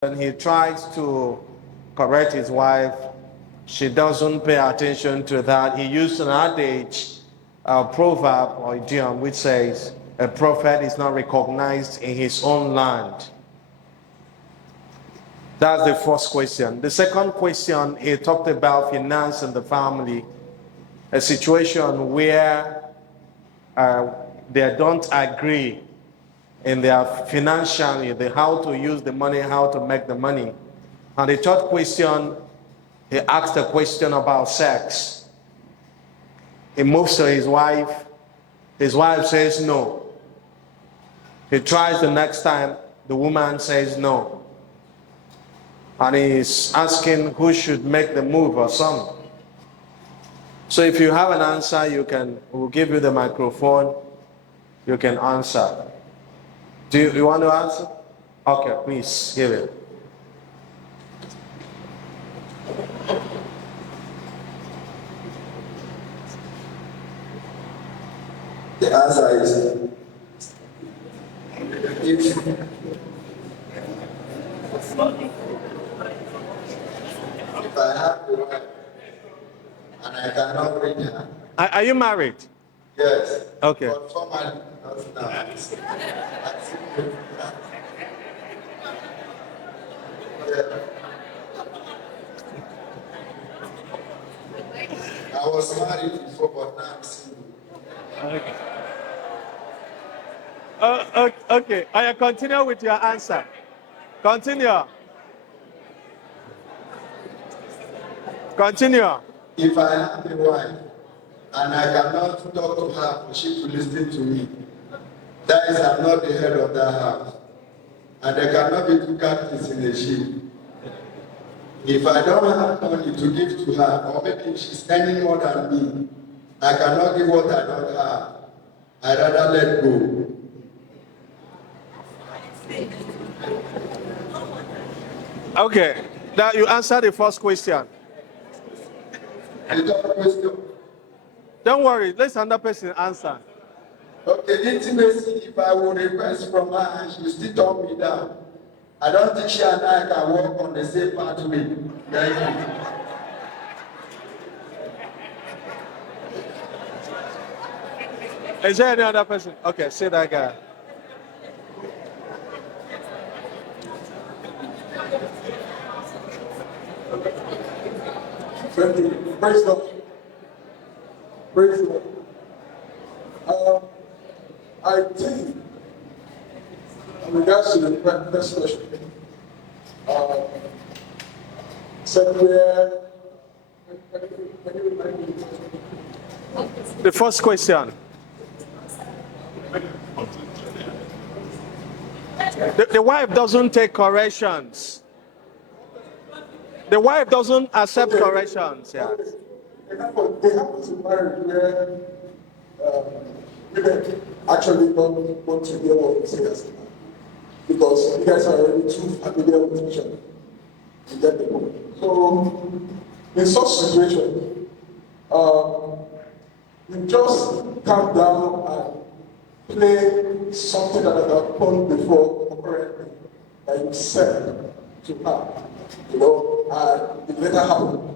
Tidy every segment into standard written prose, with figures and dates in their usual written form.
and he tries to correct his wife. She doesn't pay attention to that. He used an adage, a proverb or idiom, which says, a prophet is not recognized in his own land. That's the first question. The second question, he talked about finance and the family, a situation where they don't agree in their financially, how to use the money, how to make the money. And the third question, he asked a question about sex. He moves to his wife says no. He tries the next time, the woman says no. And he's asking who should make the move or something. So if you have an answer, we'll give you the microphone, you can answer. Do you want to answer? Okay, please give it. The answer is if I have the wife and I cannot bring her. Are you married? Yes. Okay. But formally, not now. I was married before, but now I'm single. Okay. Okay. I continue with your answer. Continue. If I have a wife and I cannot talk to her for she to listen to me, that is, I'm not the head of that house. And there cannot be two captains in a ship. If I don't have money to give to her, or maybe if she's earning more than me, I cannot give what I don't have. I'd rather let go. Okay. Now you answer the first question. The third question. Don't worry, let another person answer. Okay, intimacy, if I would request from her and she still turn me down, I don't think she and I can walk on the same pathway. Thank you. Is there any other person? Okay, say that guy. Praise God. Praise God. I think, in regards to the first question, somewhere, The first question. The wife doesn't take corrections. The wife doesn't accept corrections. Yeah. They happen to marry where women actually don't want to hear what you say as a man. Because you guys are already too familiar with each other. You get the point. So, in such situation, you just calm down and play something that has happened before currently that you said to her, and it later happened.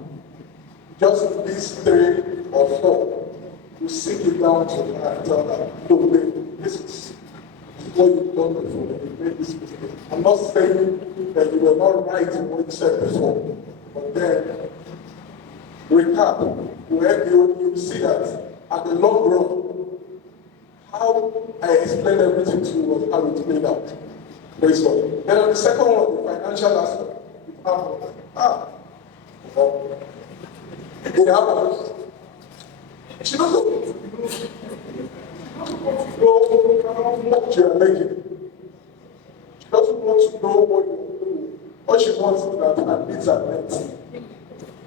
Just these 3 or 4, you sink it down to her and tell her, look, wait, this is what you've done before, you made this mistake. I'm not saying that you were not right in what you said before, but then recap, where you see that at the long run, how I explained everything to you was how it played out. Praise God. Then on the second one, the financial aspect, it happens. She doesn't know how much you are making. She doesn't want to know what you're doing. All she wants is that her needs are met.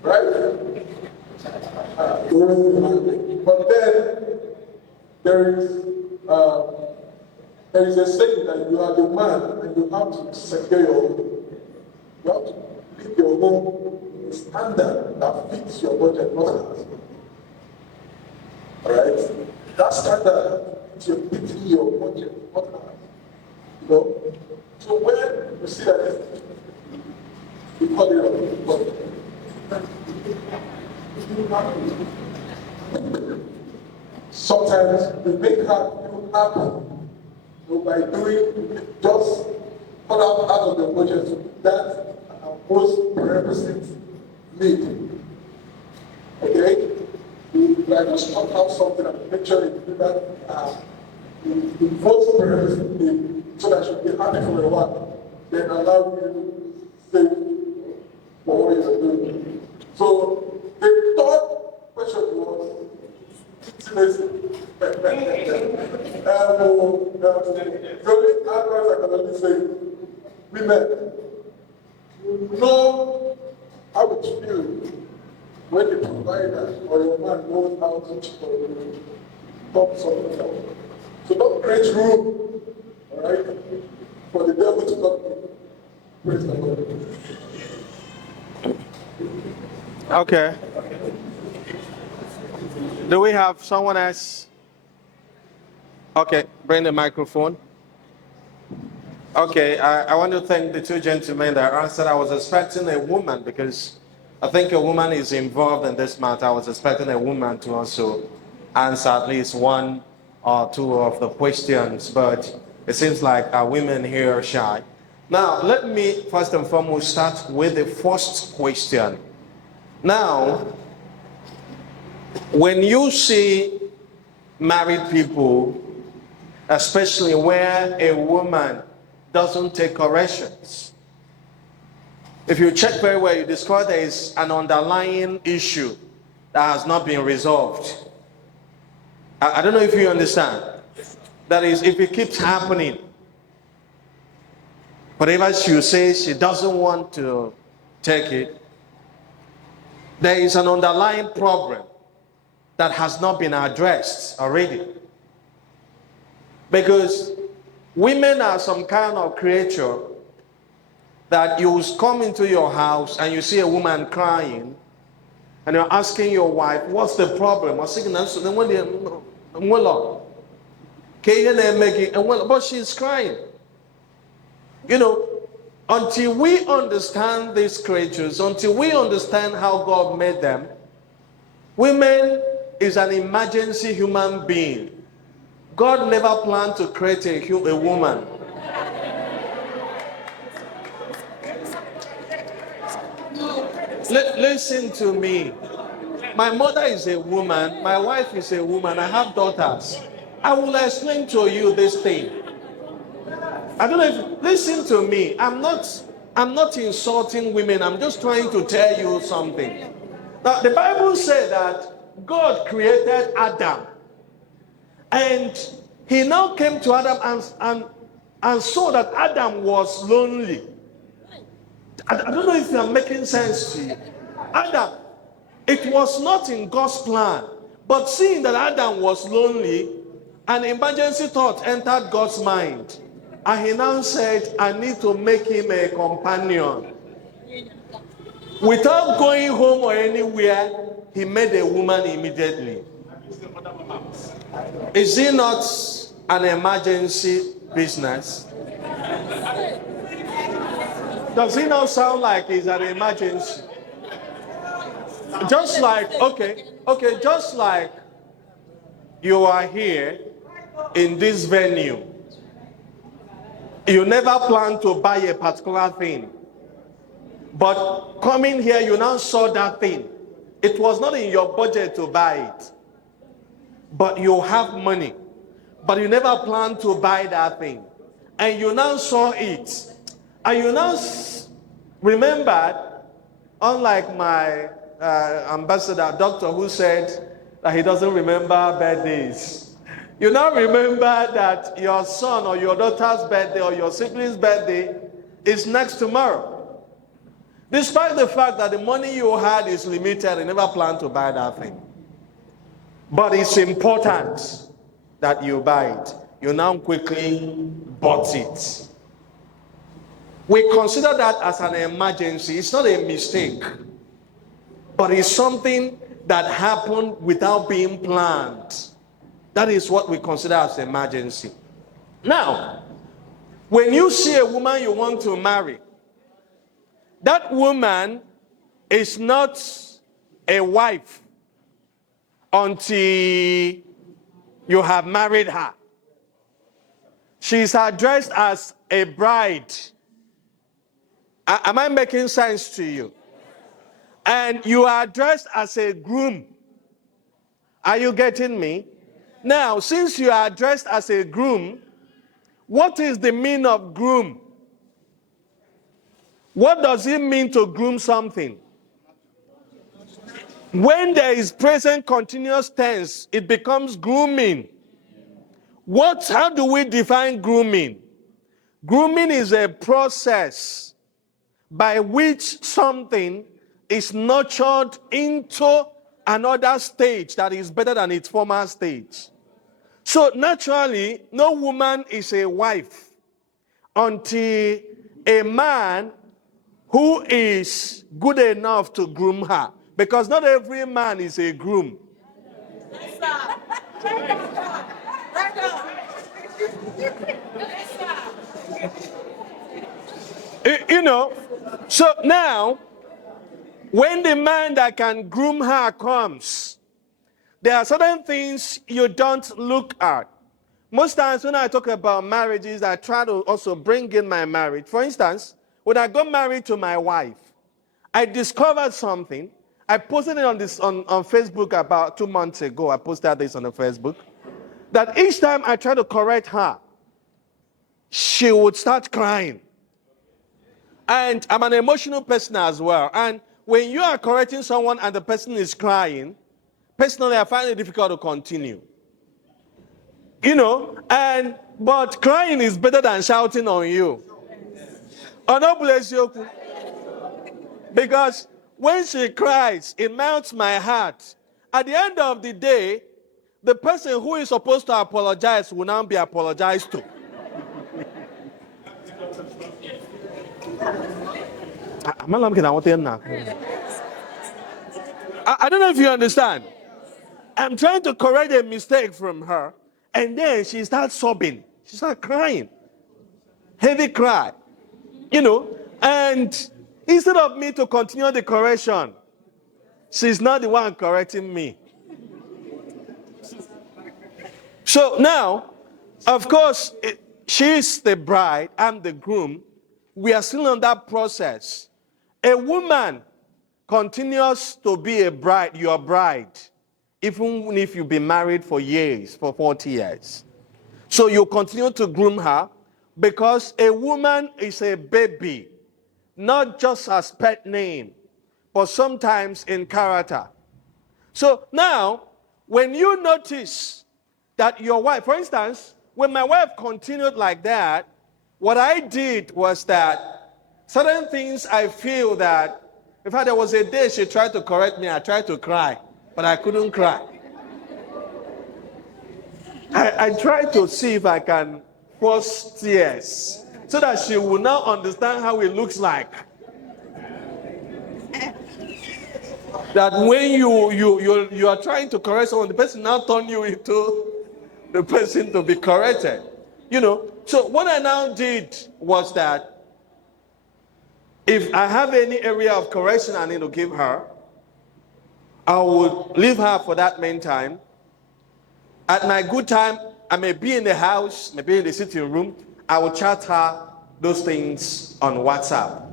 Right? But then there is a saying that you are the man and you have to secure your home. You have to leave your home in a standard that fits your budget, not yours. Alright? That standard fits your budget, not yours. So when you see that call it but sometimes we make her feel happy, by doing just cut out of the budget that most prerequisites need. Okay? We are just cut out something and make sure you do that the most prerequisites need so that she'll be happy for a while. Then allow you to save for what you're doing. So the third question was intimacy. The only advice I can only say, women, you know how it feels when the provider or your man knows how to cheat on you, talk something else. So don't create room, all right, for the devil to come in. Praise the Lord. Okay. Do we have someone else? Okay, bring the microphone. Okay, I want to thank the two gentlemen that answered. I was expecting a woman because I think a woman is involved in this matter. I was expecting a woman to also answer at least one or two of the questions, but it seems like our women here are shy. Now, let me first and foremost start with the first question. Now, when you see married people, especially where a woman doesn't take corrections, if you check very well, you discover there is an underlying issue that has not been resolved. I don't know if you understand. That is, if it keeps happening, whatever she says, she doesn't want to take it, there is an underlying problem that has not been addressed already. Because women are some kind of creature that you come into your house and you see a woman crying and you're asking your wife, what's the problem? But she's crying. You know, until we understand these creatures, until we understand how God made them, women is an emergency human being. God never planned to create a woman. Listen to me. My mother is a woman. My wife is a woman. I have daughters. I will explain to you this thing. I don't know if, listen to me. I'm not insulting women. I'm just trying to tell you something. Now, the Bible said that God created Adam. And he now came to Adam and saw that Adam was lonely. I don't know if I'm making sense to you. Adam, it was not in God's plan. But seeing that Adam was lonely, an emergency thought entered God's mind. And he now said, I need to make him a companion. Without going home or anywhere, he made a woman immediately. Is it not an emergency business? Does it not sound like it's an emergency? Just like, just like you are here in this venue. You never planned to buy a particular thing. But coming here, you now saw that thing. It was not in your budget to buy it. But you have money. But you never planned to buy that thing. And you now saw it. And you now remembered, unlike my ambassador, doctor, who said that he doesn't remember birthdays. You now remember that your son or your daughter's birthday or your sibling's birthday is next tomorrow. Despite the fact that the money you had is limited, you never planned to buy that thing. But it's important that you buy it. You now quickly bought it. We consider that as an emergency. It's not a mistake, but it's something that happened without being planned. That is what we consider as an emergency. Now, when you see a woman you want to marry, that woman is not a wife until you have married her. She's addressed as a bride. Am I making sense to you? And you are addressed as a groom. Are you getting me? Now, since you are addressed as a groom, what is the meaning of groom? What does it mean to groom something? When there is present continuous tense, it becomes grooming. How do we define grooming? Grooming is a process by which something is nurtured into another stage that is better than its former stage. So naturally, no woman is a wife until a man who is good enough to groom her. Because not every man is a groom. You know, so now, when the man that can groom her comes, there are certain things you don't look at. Most times when I talk about marriages, I try to also bring in my marriage. For instance, when I got married to my wife, I discovered something. I posted it on Facebook about 2 months ago. I posted this on the Facebook. That each time I try to correct her, she would start crying. And I'm an emotional person as well. And when you are correcting someone and the person is crying, personally, I find it difficult to continue. You know, but crying is better than shouting on you. Oh, no, bless you. Because when she cries, it melts my heart. At the end of the day, the person who is supposed to apologize will now be apologized to. I don't know if you understand. I'm trying to correct a mistake from her, and then she starts sobbing. She starts crying. Heavy cry. You know, and instead of me to continue the correction, she's not the one correcting me. So now, of course, she's the bride, I'm the groom. We are still on that process. A woman continues to be a bride, your bride, even if you've been married for years, for 40 years. So you continue to groom her because a woman is a baby, not just as pet name, but sometimes in character. So now, when you notice that your wife, for instance, when my wife continued like that, what I did was that certain things I feel that, in fact, there was a day she tried to correct me, I tried to cry, but I couldn't cry. I tried to see if I can force tears so that she will now understand how it looks like. That when you are trying to correct someone, the person now turn you into the person to be corrected. You know, so what I now did was that if I have any area of correction I need to give her, I would leave her for that meantime. At my good time, I may be in the house, maybe in the sitting room, I will chat her those things on WhatsApp.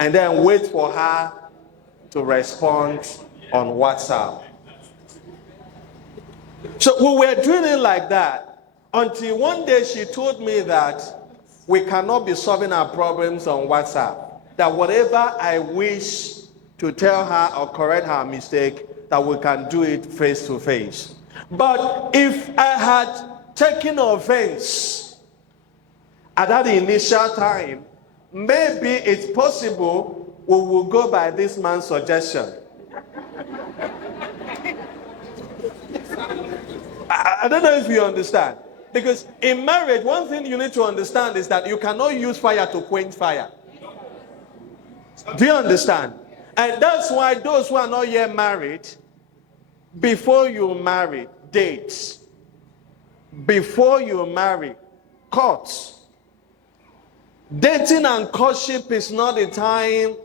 And then wait for her to respond on WhatsApp. So we were doing it like that until one day she told me that we cannot be solving our problems on WhatsApp. That whatever I wish to tell her or correct her mistake, that we can do it face to face. But if I had taken offense at that initial time, maybe it's possible we will go by this man's suggestion. I don't know if you understand. Because in marriage, one thing you need to understand is that you cannot use fire to quench fire. Do you understand? And that's why those who are not yet married, before you marry, date. Before you marry, court. Dating and courtship is not the time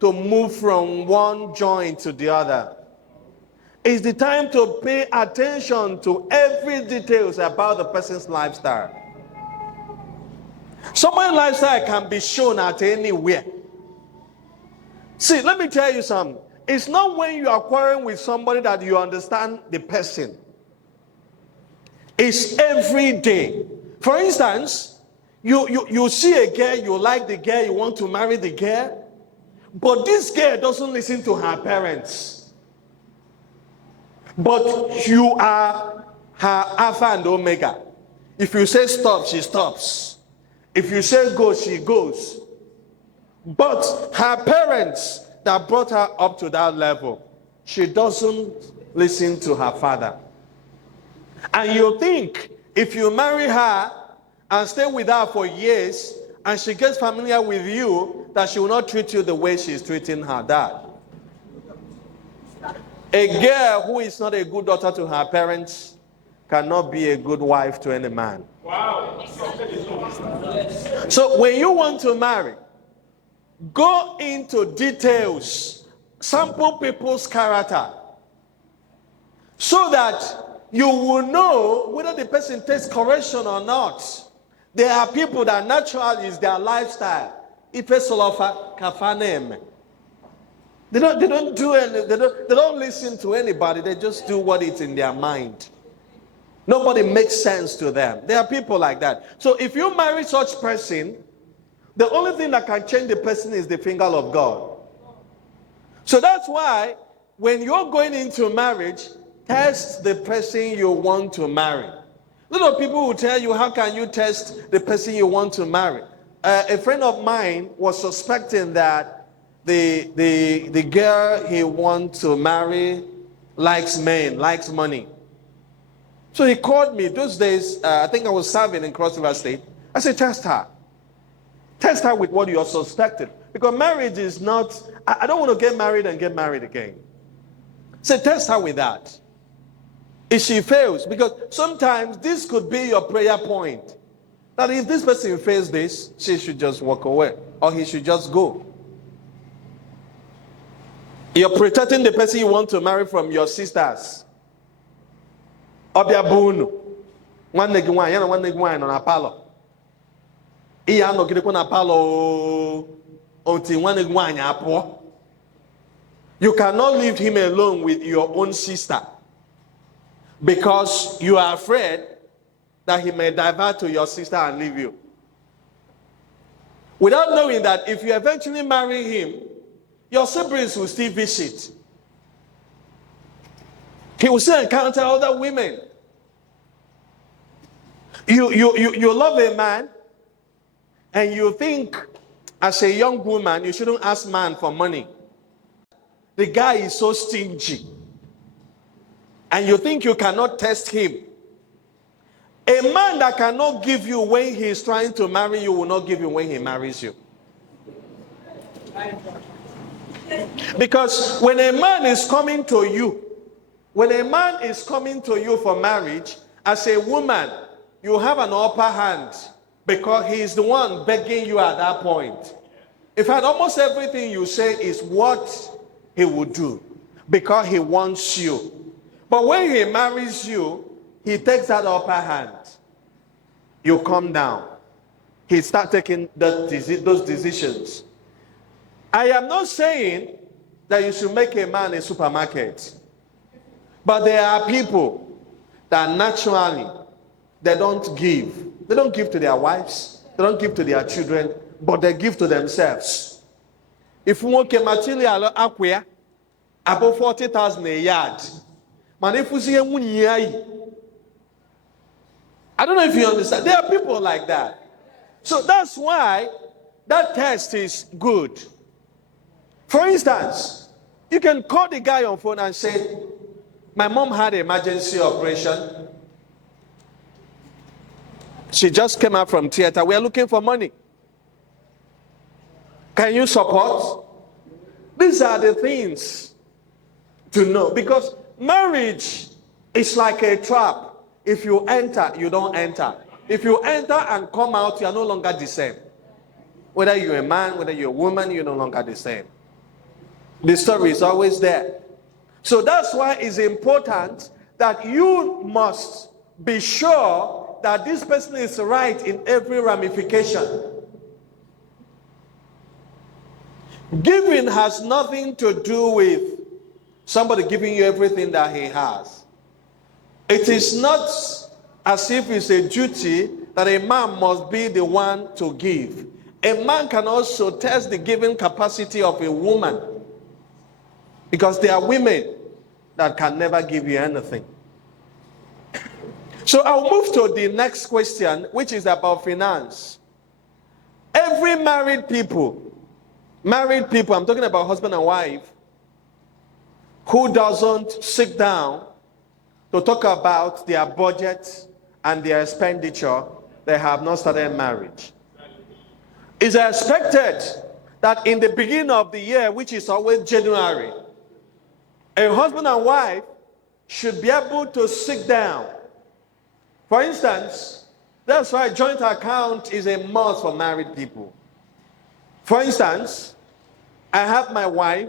to move from one joint to the other. It's the time to pay attention to every details about the person's lifestyle. Someone's lifestyle can be shown at anywhere. See, let me tell you something. It's not when you are quarreling with somebody that you understand the person. It's every day. For instance, you see a girl, you like the girl, you want to marry the girl, but this girl doesn't listen to her parents. But you are her Alpha and Omega. If you say stop, she stops. If you say go, she goes. But her parents that brought her up to that level, she doesn't listen to her father. And you think if you marry her and stay with her for years and she gets familiar with you, that she will not treat you the way she's treating her dad. A girl who is not a good daughter to her parents cannot be a good wife to any man. Wow. So when you want to marry, go into details, sample people's character, so that you will know whether the person takes correction or not. There are people that naturally is their lifestyle. They don't listen to anybody. They just do what is in their mind. Nobody makes sense to them. There are people like that. So if you marry such person, the only thing that can change the person is the finger of God. So that's why when you're going into marriage, test the person you want to marry. A lot of people will tell you, how can you test the person you want to marry? A friend of mine was suspecting that the girl he wants to marry likes men, likes money. So he called me. Those days, I think I was serving in Cross River State. I said, test her. Test her with what you're suspecting. Because marriage is not, I don't want to get married and get married again. So test her with that. If she fails, because sometimes this could be your prayer point. That if this person fails this, she should just walk away. Or he should just go. You're protecting the person you want to marry from your sisters. Obiabunu. One leg wine, one leg wine on a palo. Iano Kirikuna Palo until one leg wine apo. You cannot leave him alone with your own sister because you are afraid that he may divert to your sister and leave you. Without knowing that if you eventually marry him, your siblings will still visit. He will still encounter other women. You love a man and you think as a young woman you shouldn't ask man for money. The guy is so stingy. And you think you cannot test him. A man that cannot give you when he is trying to marry you will not give you when he marries you. Because when a man is coming to you for marriage, as a woman, you have an upper hand because he is the one begging you at that point. In fact, almost everything you say is what he would do because he wants you. But when he marries you, he takes that upper hand. You come down. He starts taking those decisions. I am not saying that you should make a man a supermarket. But there are people that naturally, they don't give. They don't give to their wives. They don't give to their children. But they give to themselves. If you want a material acquire, about 40,000 a yard. Man, if you see a I don't know if you understand. There are people like that. So that's why that test is good. For instance, you can call the guy on phone and say, my mom had an emergency operation. She just came out from theater. We are looking for money. Can you support? These are the things to know. Because marriage is like a trap. If you enter, you don't enter. If you enter and come out, you are no longer the same. Whether you're a man, whether you're a woman, you're no longer the same. The story is always there. So that's why it's important that you must be sure that this person is right in every ramification. Giving has nothing to do with somebody giving you everything that he has. It is not as if it's a duty that a man must be the one to give. A man can also test the giving capacity of a woman, because there are women that can never give you anything. So I'll move to the next question, which is about finance. Every married people, I'm talking about husband and wife, who doesn't sit down to talk about their budget and their expenditure, they have not started marriage. It's expected that in the beginning of the year, which is always January, a husband and wife should be able to sit down. For instance, that's why joint account is a must for married people. For instance, I have my wife,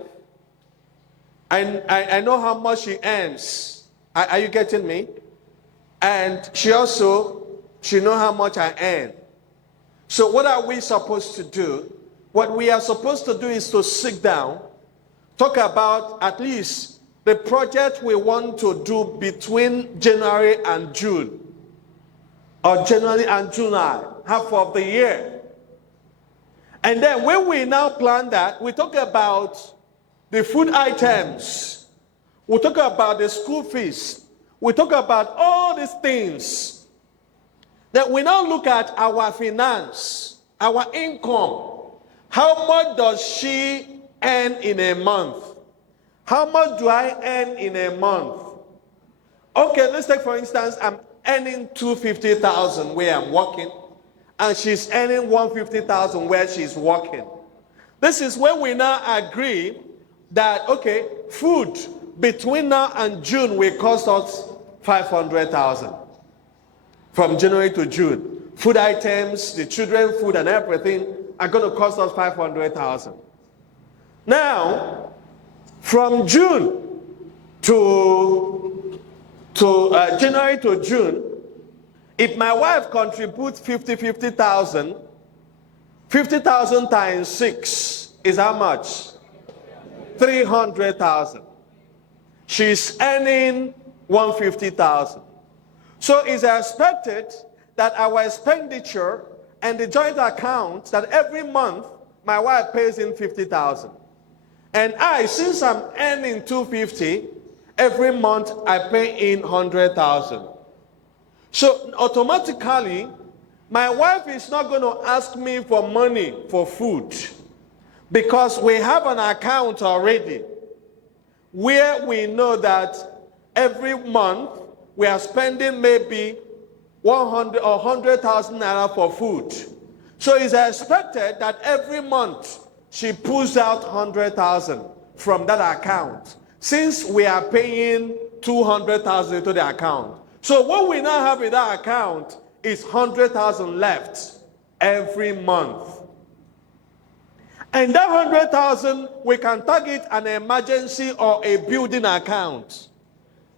and I know how much she earns. Are you getting me? And she knows how much I earn. So what are we supposed to do? What we are supposed to do is to sit down, talk about at least the project we want to do between January and June, or January and July, half of the year. And then when we now plan that, we talk about the food items, we talk about the school fees, we talk about all these things. Then we now look at our finance, our income. How much does she earn in a month? How much do I earn in a month? Okay, let's take for instance, I'm earning $250,000 where I'm working, and she's earning $150,000 where she's working. This is when we now agree that, okay, food between now and June will cost us $500,000. From January to June. Food items, the children food and everything are going to cost us $500,000. Now, from June to January to June, if my wife contributes $50,000, 50,000 times 6 is how much? 300,000. She's earning 150,000. So it's expected that our expenditure and the joint account, that every month my wife pays in 50,000. And I, since I'm earning 250, every month I pay in 100,000. So automatically, my wife is not going to ask me for money for food, because we have an account already where we know that every month we are spending maybe 100 or 100,000 naira for food. So it's expected that every month she pulls out 100,000 from that account, since we are paying 200,000 to the account. So what we now have in that account is 100,000 left every month. And that 100,000, we can target an emergency or a building account.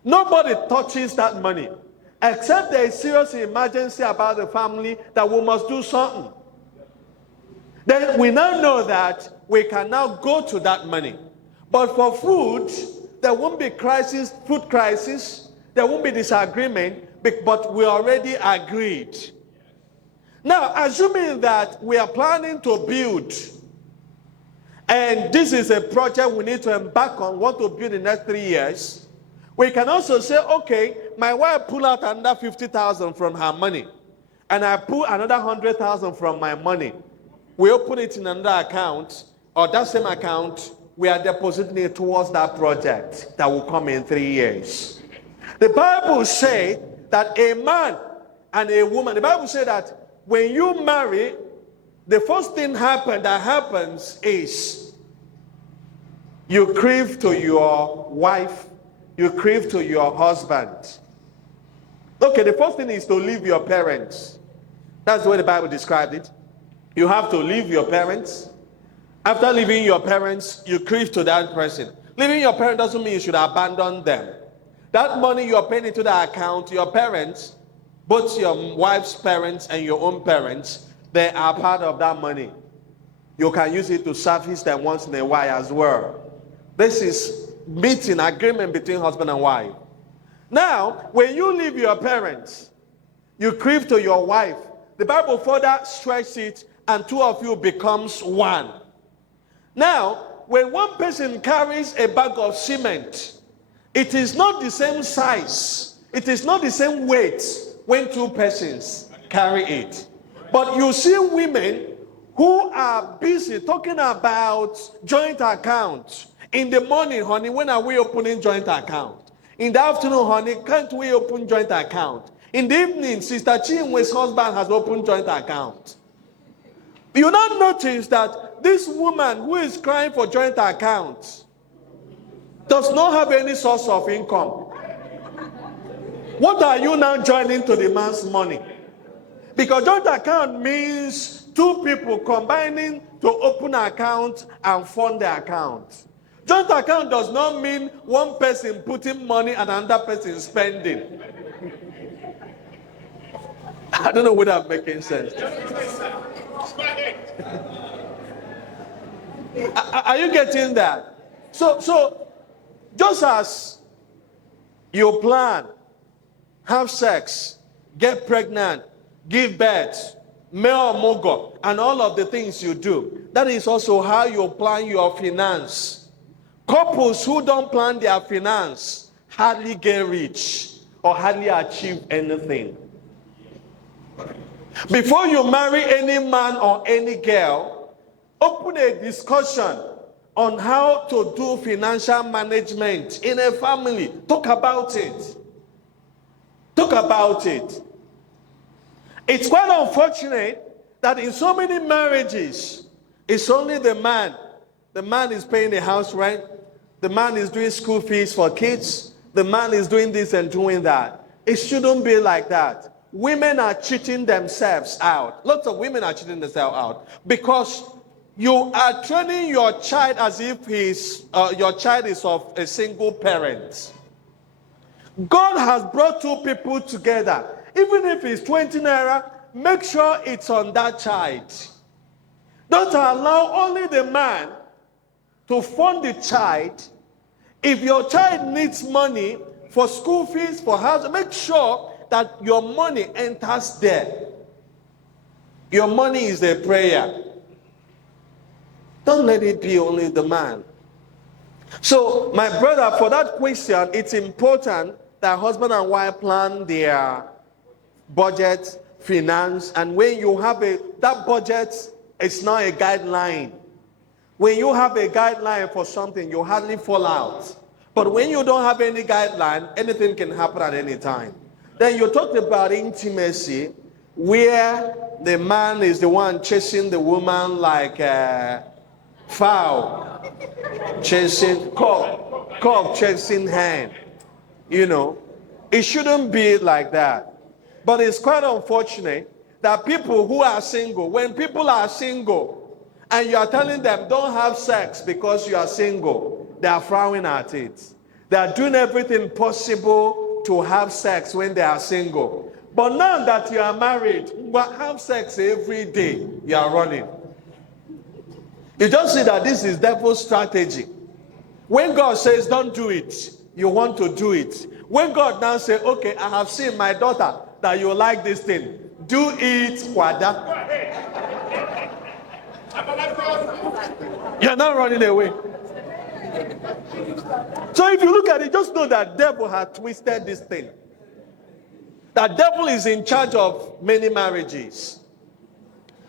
Nobody touches that money, except there is serious emergency about the family that we must do something. Then we now know that we can now go to that money. But for food, there won't be food crisis, there won't be disagreement, but we already agreed. Now, assuming that we are planning to build, and this is a project we need to embark on, want to build in the next 3 years, we can also say, okay, my wife pull out another 50,000 from her money, and I pull another 100,000 from my money. We open it in another account, or that same account, we are depositing it towards that project that will come in 3 years. The Bible says that a man and a woman, the Bible says that when you marry, the first thing that happens is you cleave to your wife, you cleave to your husband. Okay, the first thing is to leave your parents. That's the way the Bible described it. You have to leave your parents. After leaving your parents, you cleave to that person. Leaving your parents doesn't mean you should abandon them. That money you're paying into the account, your parents, both your wife's parents and your own parents, they are part of that money. You can use it to service them once in a while as well. This is meeting agreement between husband and wife. Now, when you leave your parents, you cleave to your wife. The Bible further stretches it, and two of you becomes one. Now, when one person carries a bag of cement, it is not the same size. It is not the same weight when two persons carry it. But you see women who are busy talking about joint accounts. In the morning, honey, when are we opening joint account? In the afternoon, honey, can't we open joint account? In the evening, Sister Chinwe's husband has opened joint account. You now notice that this woman who is crying for joint accounts does not have any source of income. What are you now joining to the man's money? Because joint account means two people combining to open an account and fund the account. Joint account does not mean one person putting money and another person spending. I don't know whether I'm making sense. Are you getting that? So just as you plan, have sex, get pregnant, give birth, male mogo, and all of the things you do, that is also how you plan your finance. Couples who don't plan their finance hardly get rich or hardly achieve anything. Before you marry any man or any girl, open a discussion on how to do financial management in a family. Talk about it. Talk about it. It's quite unfortunate that in so many marriages, it's only the man. The man is paying the house rent. The man is doing school fees for kids. The man is doing this and doing that. It shouldn't be like that. Women are cheating themselves out. Lots of women are cheating themselves out because you are training your child as if your child is of a single parent. God has brought two people together. Even if it's 20 naira, make sure it's on that child. Don't allow only the man to fund the child. If your child needs money for school fees, for house, make sure that your money enters there. Your money is a prayer. Don't let it be only the man. So, my brother, for that question, it's important that husband and wife plan their budget, finance, and when you have that budget, it's not a guideline. When you have a guideline for something, you hardly fall out. But when you don't have any guideline, anything can happen at any time. Then you talked about intimacy, where the man is the one chasing the woman like a fowl, chasing cock chasing hen. You know, it shouldn't be like that. But it's quite unfortunate that people who are single, when people are single, and you are telling them don't have sex because you are single, they are frowning at it. They are doing everything possible to have sex when they are single. But now that you are married, but have sex every day, you are running. You just see that this is devil's strategy. When God says don't do it, you want to do it. When God now says, okay, I have seen my daughter that you like this thing, do it, Wada. You're not running away. So if you look at it, just know that devil had twisted this thing. That devil is in charge of many marriages.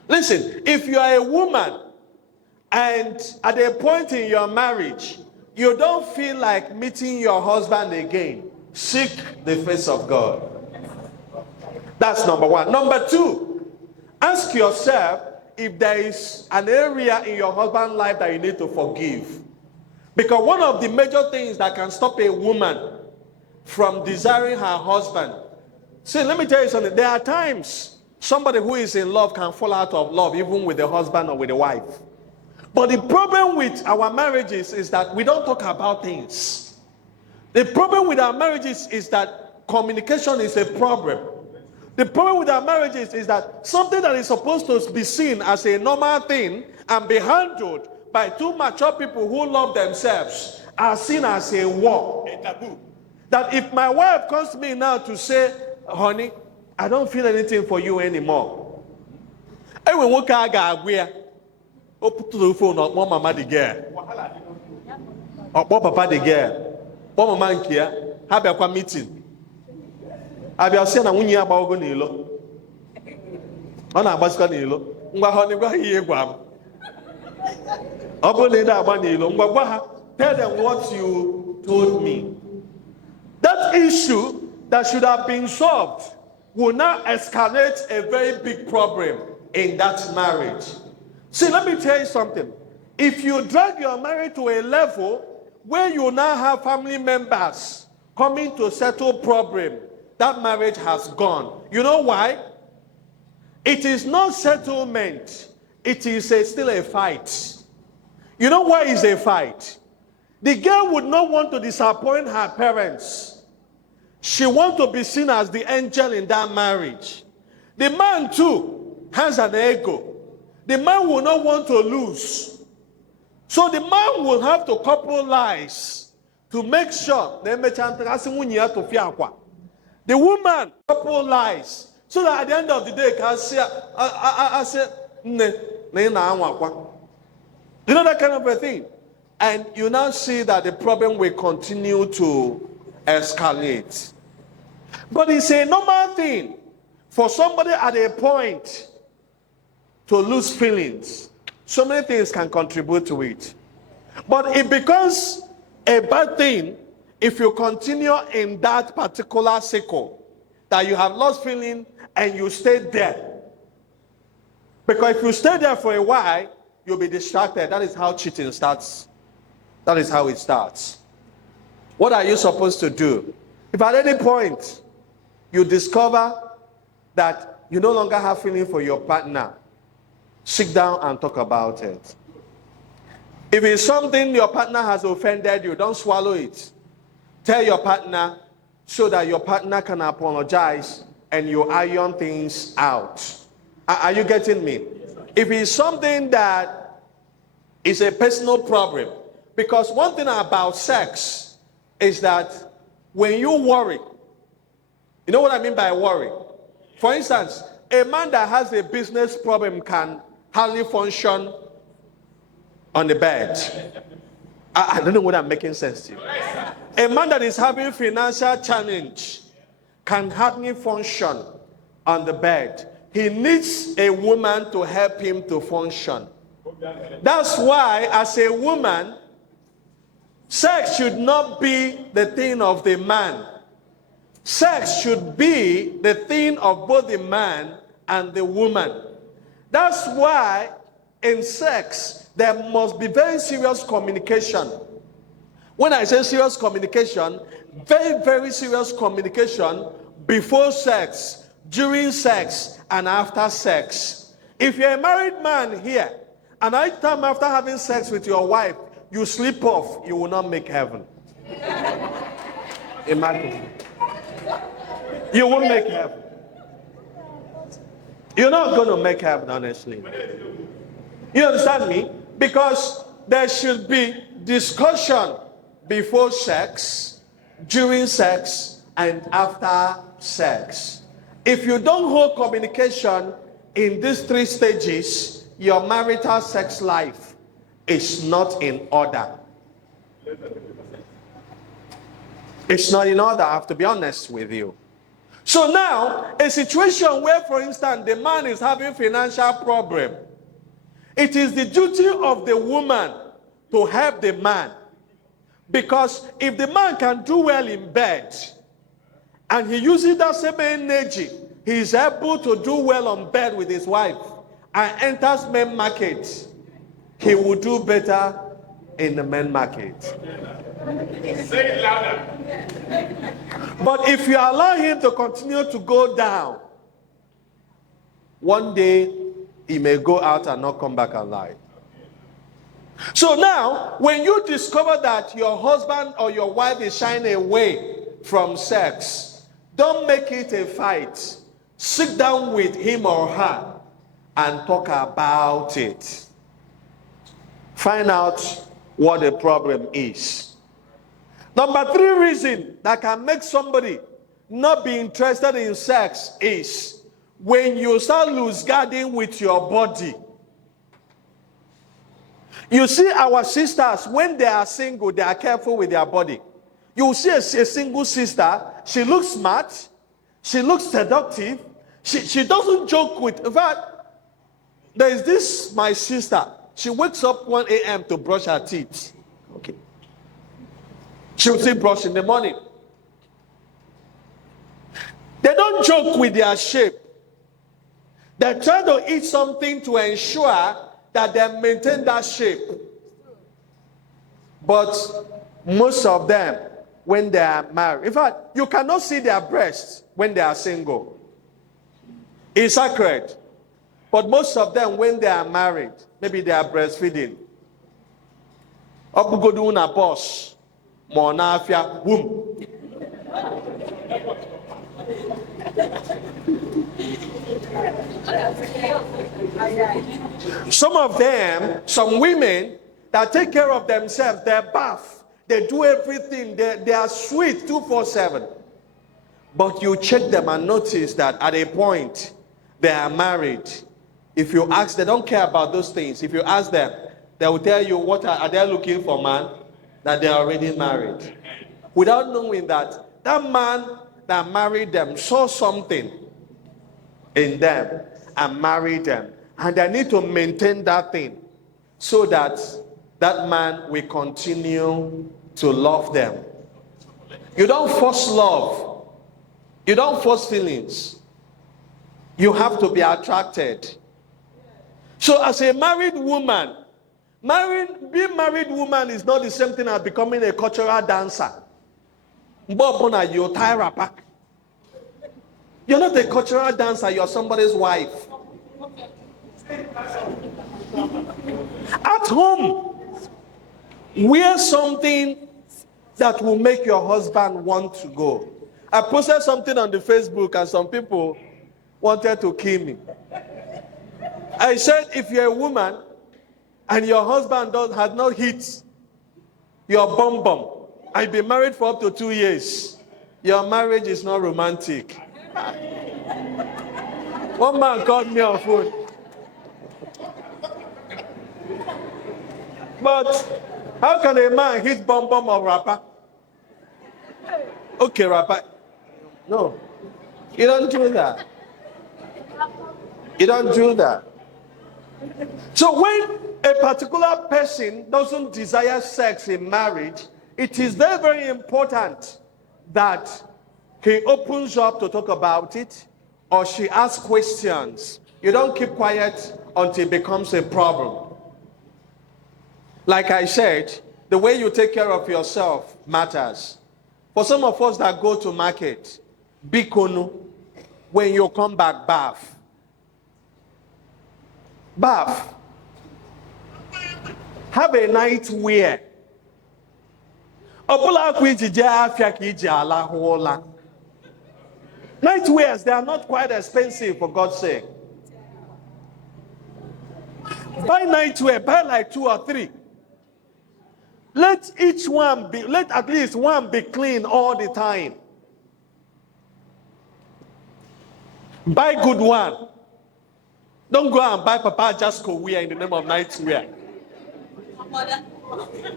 Listen, if you are a woman and at a point in your marriage, you don't feel like meeting your husband again, seek the face of God. That's number one. Number two, ask yourself if there is an area in your husband's life that you need to forgive. Because one of the major things that can stop a woman from desiring her husband. See, let me tell you something. There are times Somebody who is in love can fall out of love even with the husband or with the wife. But the problem with our marriages is that we don't talk about things. The problem with our marriages is that communication is a problem. The problem with our marriages is that something that is supposed to be seen as a normal thing and be handled by two mature people who love themselves are seen as a war, a taboo. That if my wife comes to me now to say, honey, I don't feel anything for you anymore. And when we can't get away, put the phone on mama the girl. Or papa the girl. Mama man here, have a meeting. I be saying na nwunye agbago n'ilo. Ọ na-agbasịkwa n'ilo. Ngwa ha n'igwa ihe gwa m. Ọ bụrụ na ị na-agba n'ilo, ngwa gwa ha, tell them what you told me. That issue that should have been solved will now escalate a very big problem in that marriage. See, let me tell you something. If you drag your marriage to a level where you now have family members coming to settle problem, that marriage has gone. You know why? It is not settlement. It is still a fight. You know why it's a fight? The girl would not want to disappoint her parents. She wants to be seen as the angel in that marriage. The man too has an ego. The man will not want to lose. So the man will have to couple lies to make sure the woman couple lies so that at the end of the day can say, you know, that kind of a thing. And you now see that the problem will continue to escalate. But it's a normal thing for somebody at a point to lose feelings. So many things can contribute to it. But it becomes a bad thing if you continue in that particular cycle, that you have lost feeling and you stay there. Because if you stay there for a while, you'll be distracted. That is how cheating starts. That is how it starts. What are you supposed to do? If at any point you discover that you no longer have feeling for your partner, sit down and talk about it. If it's something your partner has offended you, don't swallow it. Tell your partner so that your partner can apologize and you iron things out. Are you getting me? If it's something that is a personal problem, because one thing about sex is that when you worry, you know what I mean by worry? For instance, a man that has a business problem can hardly function on the bed. I don't know whether I'm making sense to you. A man that is having financial challenge can hardly function on the bed. He needs a woman to help him to function. That's why, as a woman, sex should not be the thing of the man. Sex should be the thing of both the man and the woman. That's why in sex, there must be very serious communication. When I say serious communication, very, very serious communication before sex, during sex, and after sex. If you're a married man here, and every time after having sex with your wife, you sleep off, you will not make heaven. Imagine. You won't make heaven. You're not going to make heaven, honestly. You understand me? Because there should be discussion before sex, during sex, and after sex. If you don't hold communication in these three stages, your marital sex life is not in order. It's not in order, I have to be honest with you. So now, a situation where, for instance, the man is having financial problem, it is the duty of the woman to help the man. Because if the man can do well in bed, and he uses that same energy, he is able to do well on bed with his wife, and enters main market, he will do better in the main market. Say it louder. But if you allow him to continue to go down, one day he may go out and not come back alive. So now, when you discover that your husband or your wife is shying away from sex, don't make it a fight. Sit down with him or her and talk about it. Find out what the problem is. Number 3 reason that can make somebody not be interested in sex is when you start loose guarding with your body. You see, our sisters, when they are single, they are careful with their body. You see a single sister, she looks smart, she looks seductive, she doesn't joke with. In fact, there is this, my sister, she wakes up 1 a.m. to brush her teeth. Okay. She will still brush in the morning. They don't joke with their shape. They try to eat something to ensure that they maintain that shape. But most of them, when they are married, in fact, you cannot see their breasts when they are single. It's sacred. But most of them, when they are married, maybe they are breastfeeding. Obugodu na boss, monafia, womb. Some of them, some women that take care of themselves, they bath, they do everything, they are sweet 247. But you check them and notice that at a point they are married. If you ask, they don't care about those things. If you ask them, they will tell you what are they looking for, man, that they are already married. Without knowing that man that married them saw something in them and married them. And they need to maintain that thing so that that man will continue to love them. You don't force love. You don't force feelings. You have to be attracted. So as a married woman, being married woman is not the same thing as becoming a cultural dancer. You're not a cultural dancer, you're somebody's wife. At home, wear something that will make your husband want to go. I posted something on the Facebook and some people wanted to kill me. I said, if you're a woman and your husband has not hit your bum, and you've been married for up to 2 years, your marriage is not romantic. One man called me on phone. But how can a man hit bum of rapper? Okay, rapper. No, you don't do that. You don't do that. So when a particular person doesn't desire sex in marriage, it is very, very important that he opens up to talk about it or she asks questions. You don't keep quiet until it becomes a problem. Like I said, the way you take care of yourself matters. For some of us that go to market, bikonu, when you come back, bath. Bath. Have a night wear. Night wears, they are not quite expensive, for God's sake. Buy night wear, buy like 2 or 3. Let at least one be clean all the time. Buy good one. Don't go and buy Papa just go wear in the name of night wear.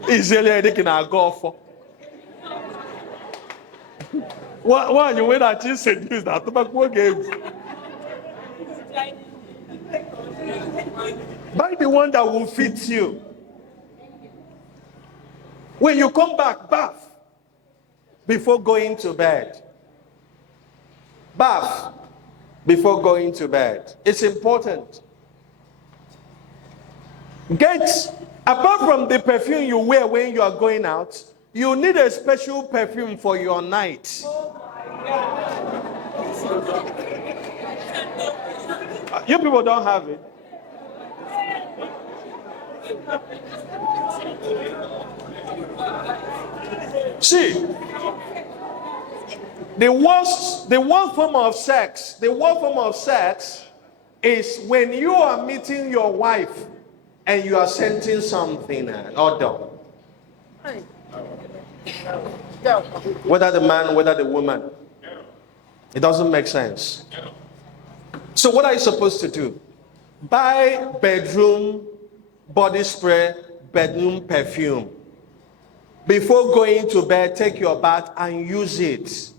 Easily they can go for. Why you when I just said this that tobacco games. Buy the one that will fit you. When you come back, bath before going to bed. Bath before going to bed. It's important. Apart from the perfume you wear when you are going out, you need a special perfume for your night. You people don't have it. See, the worst form of sex is when you are meeting your wife and you are sensing something odor. Whether the man, whether the woman. It doesn't make sense. So what are you supposed to do? Buy bedroom body spray, bedroom perfume. Before going to bed, take your bath and use it.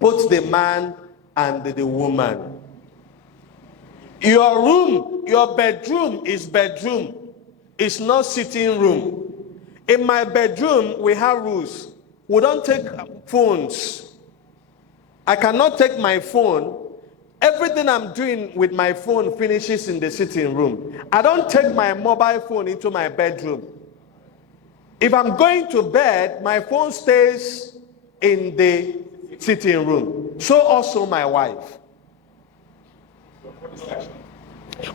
Both the man and the woman. Your room, your bedroom is bedroom. It's not sitting room. In my bedroom, we have rules. We don't take phones. I cannot take my phone. Everything I'm doing with my phone finishes in the sitting room. I don't take my mobile phone into my bedroom. If I'm going to bed, my phone stays in the sitting room. So also my wife.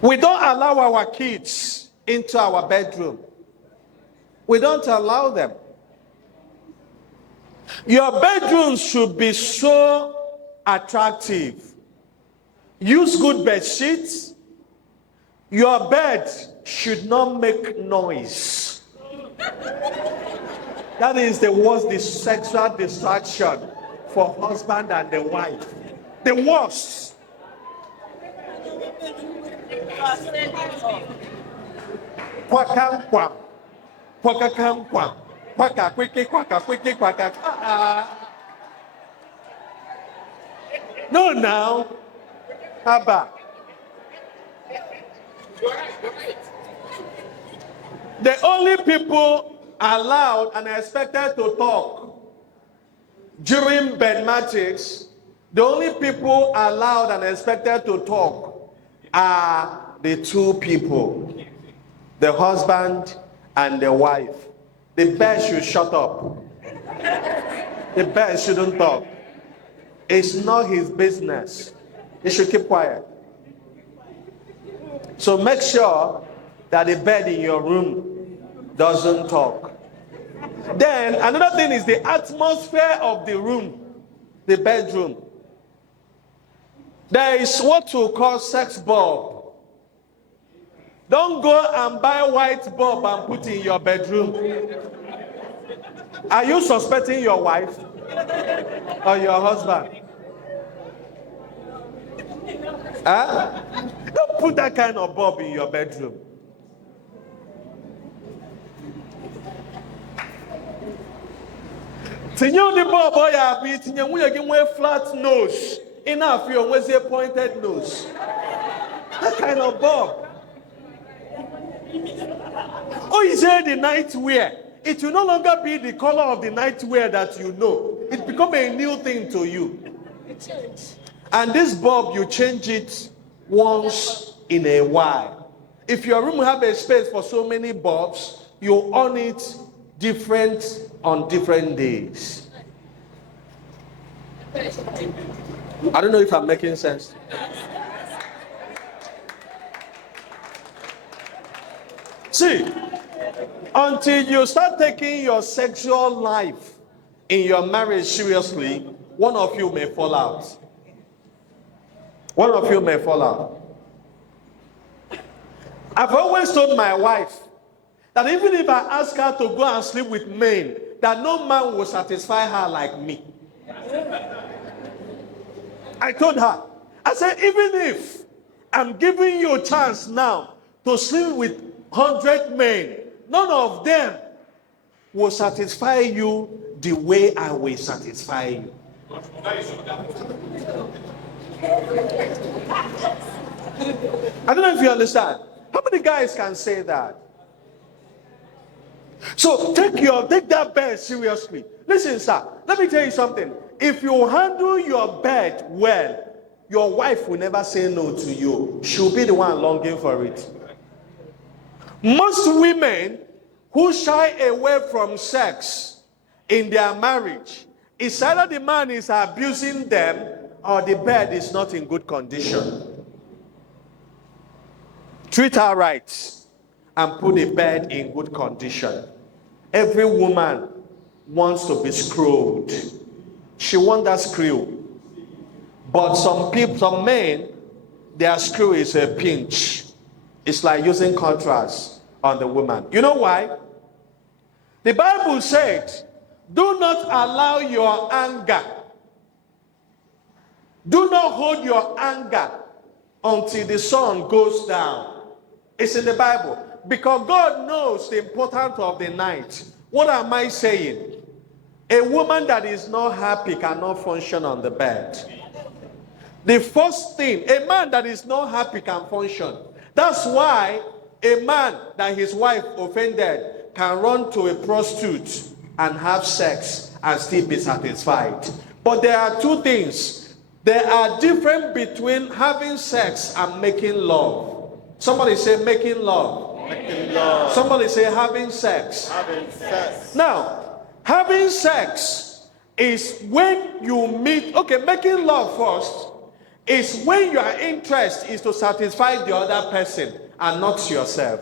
We don't allow our kids into our bedroom. We don't allow them. Your bedroom should be so attractive. Use good bed sheets. Your bed should not make noise. That is the worst sexual distraction for husband and the wife. The worst. Kwakankwa. Kwakankwa. Kwaka kwiki kwaka kwiki kwaka. No, now. Haba. The only people allowed and expected to talk during bed matches, the only people allowed and expected to talk are the two people, the husband and the wife. The bed should shut up. The bed shouldn't talk. It's not his business. He should keep quiet. So make sure that the bed in your room doesn't talk. Then another thing is the atmosphere of the room, the bedroom. There is what we call sex bulb. Don't go and buy white bulb and put in your bedroom. Are you suspecting your wife or your husband? Huh? Don't put that kind of bulb in your bedroom. Tinyo the bulb boy abi tinyo we again wear flat nose. Enough you always a pointed nose. That kind of bulb. Oh, is there the nightwear? It will no longer be the color of the nightwear that you know. It becomes a new thing to you. And this bulb, you change it once in a while. If your room have a space for so many bulbs, you on it different on different days. I don't know if I'm making sense. See, until you start taking your sexual life in your marriage seriously, one of you may fall out. One of you may fall out. I've always told my wife that even if I ask her to go and sleep with men, that no man will satisfy her like me. I told her, I said, even if I'm giving you a chance now to sleep with 100 men, none of them will satisfy you the way I will satisfy you. I don't know if you understand. How many guys can say that? So take that bed seriously. Listen, sir, let me tell you something. If you handle your bed well, your wife will never say no to you. She'll be the one longing for it. Most women who shy away from sex in their marriage, it's either the man is abusing them or the bed is not in good condition. Treat her right and put the bed in good condition. Every woman wants to be screwed. She wants that screw. But some men, their screw is a pinch. It's like using contrast on the woman. You know why? The Bible said, do not allow your anger. Do not hold your anger until the sun goes down. It's in the Bible. Because God knows the importance of the night. What am I saying? A woman that is not happy cannot function on the bed. The first thing, a man that is not happy can function. That's why a man that his wife offended can run to a prostitute and have sex and still be satisfied. But there are two things. There are difference between having sex and making love. Somebody say making love. Making love. Somebody say having sex. Having sex. Now, having sex is when you meet, okay, making love first is when your interest is to satisfy the other person and not yourself.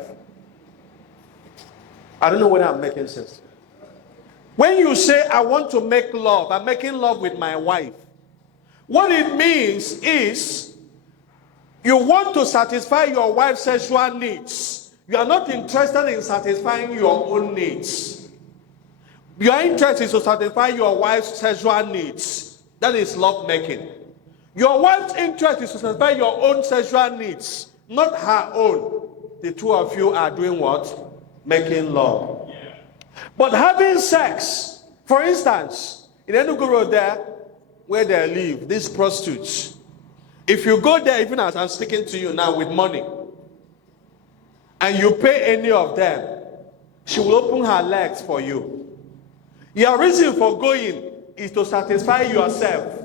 I don't know whether I'm making sense. When you say, I want to make love, I'm making love with my wife. What it means is you want to satisfy your wife's sexual needs. You are not interested in satisfying your own needs. Your interest is to satisfy your wife's sexual needs. That is love making. Your wife's interest is to satisfy your own sexual needs, not her own. The two of you are doing what? Making love. Yeah. But having sex, for instance, in Enugu Road there, where they live, these prostitutes, if you go there, even as I'm speaking to you now with money, and you pay any of them, she will open her legs for you. Your reason for going is to satisfy yourself.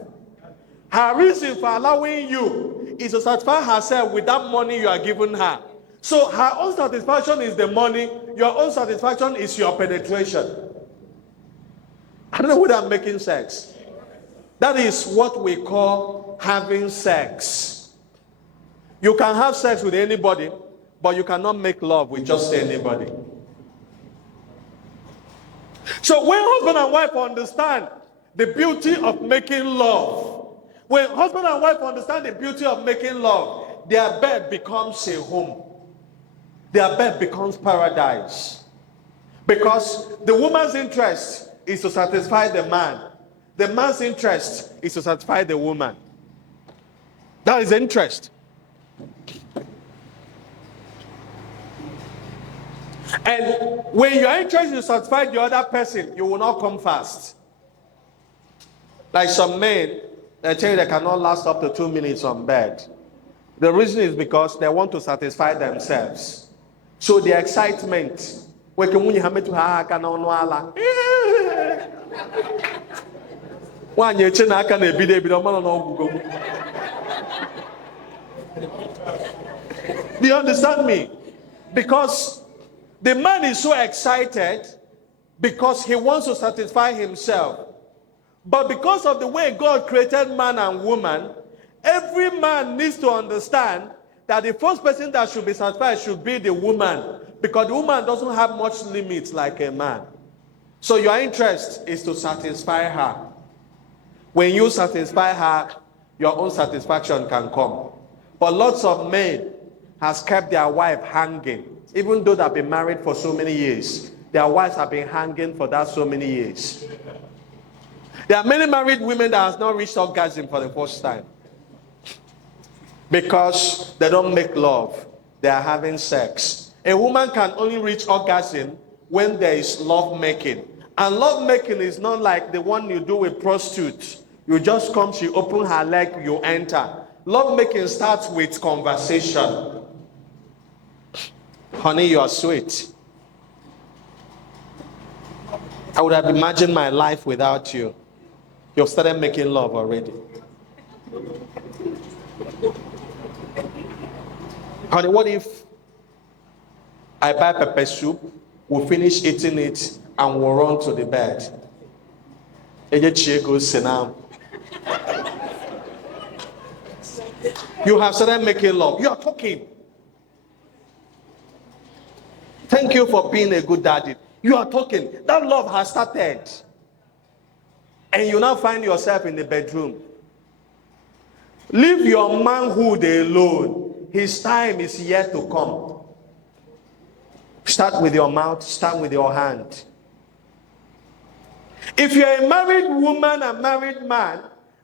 Her reason for allowing you is to satisfy herself with that money you are giving her. So her own satisfaction is the money, your own satisfaction is your penetration. I don't know whether I'm making sex. That is what we call having sex. You can have sex with anybody, but you cannot make love with just anybody. So when husband and wife understand the beauty of making love, when husband and wife understand the beauty of making love, their bed becomes a home. Their bed becomes paradise. Because the woman's interest is to satisfy the man. The man's interest is to satisfy the woman. That is interest. And when you are interested to satisfy the other person, you will not come fast. Like some men, they tell you they cannot last up to 2 minutes on bed. The reason is because they want to satisfy themselves. So the excitement, do you understand me? Because the man is so excited because he wants to satisfy himself. But because of the way God created man and woman, every man needs to understand that the first person that should be satisfied should be the woman. Because the woman doesn't have much limits like a man. So your interest is to satisfy her. When you satisfy her, your own satisfaction can come. But lots of men has kept their wife hanging. Even though they've been married for so many years, their wives have been hanging for that so many years. There are many married women that has not reached orgasm for the first time. Because they don't make love. They are having sex. A woman can only reach orgasm when there is love making. And love making is not like the one you do with prostitutes. You just come, she open her leg, you enter. Love making starts with conversation. Honey, you are sweet. I would have imagined my life without you. You've started making love already. Honey, what if I buy pepper soup, we'll finish eating it, and we'll run to the bed? You have started making love. You are talking. Thank you for being a good daddy. You are talking. That love has started. And you now find yourself in the bedroom. Leave your manhood alone. His time is yet to come. Start with your mouth. Start with your hand. If you're a married woman and married man,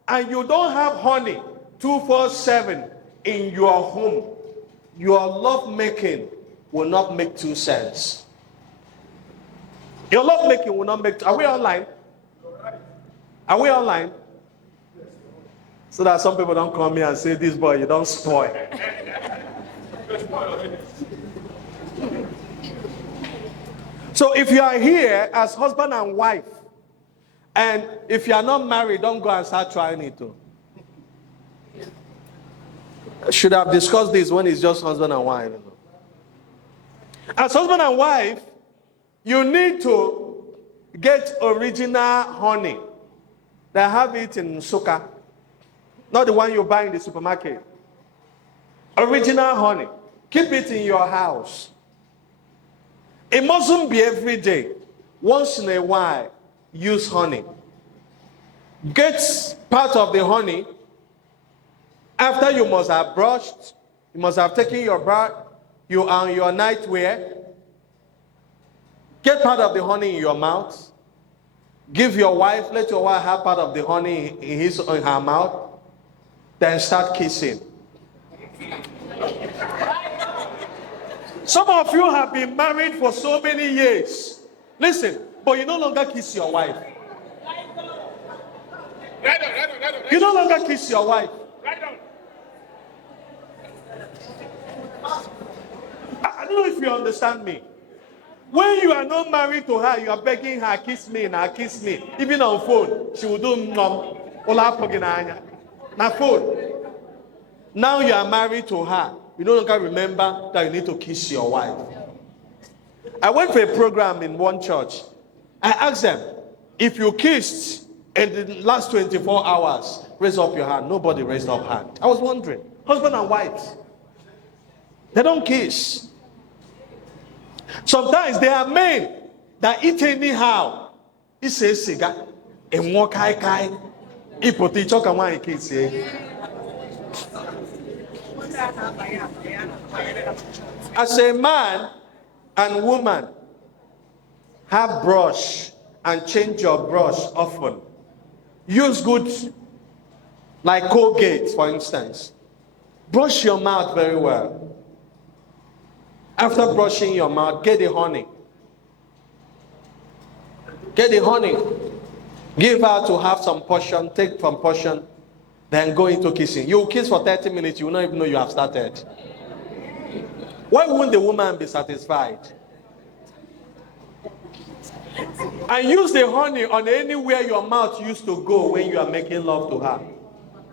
and you don't have honey 247 in your home, your love making will not make 2 cents. Your love making will not make. Are we online? Are we online? So that some people don't come here and say, this boy, you don't spoil. So if you are here as husband and wife, and if you are not married, don't go and start trying it too. Should have discussed this when it's just husband and wife. As husband and wife, you need to get original honey. They have it in Suka, not the one you buy in the supermarket. Original honey. Keep it in your house. It mustn't be every day. Once in a while, use honey. Get part of the honey. After you must have brushed, you must have taken your bath, you are on your nightwear. Get part of the honey in your mouth. Give your wife, let your wife have part of the honey in her mouth. Then start kissing. Some of you have been married for so many years. Listen, but you no longer kiss your wife. You no longer kiss your wife. I don't know if you understand me. When you are not married to her, you are begging her, kiss me, now kiss me. Even on phone, she will do nom. Now phone. Now you are married to her. You no longer remember that you need to kiss your wife. I went for a program in one church. I asked them, if you kissed in the last 24 hours, raise up your hand. Nobody raised up hand. I was wondering, husband and wives, they don't kiss. Sometimes there are men that eat anyhow. He says cigar and walk high. He put the chocolate one kiss. As a man and woman, have brush and change your brush often. Use good, like Colgate, for instance. Brush your mouth very well. After brushing your mouth, get the honey. Get the honey. Give her to have some portion, take from portion, then go into kissing. You will kiss for 30 minutes, you will not even know you have started. Why won't the woman be satisfied? And use the honey on anywhere your mouth used to go when you are making love to her.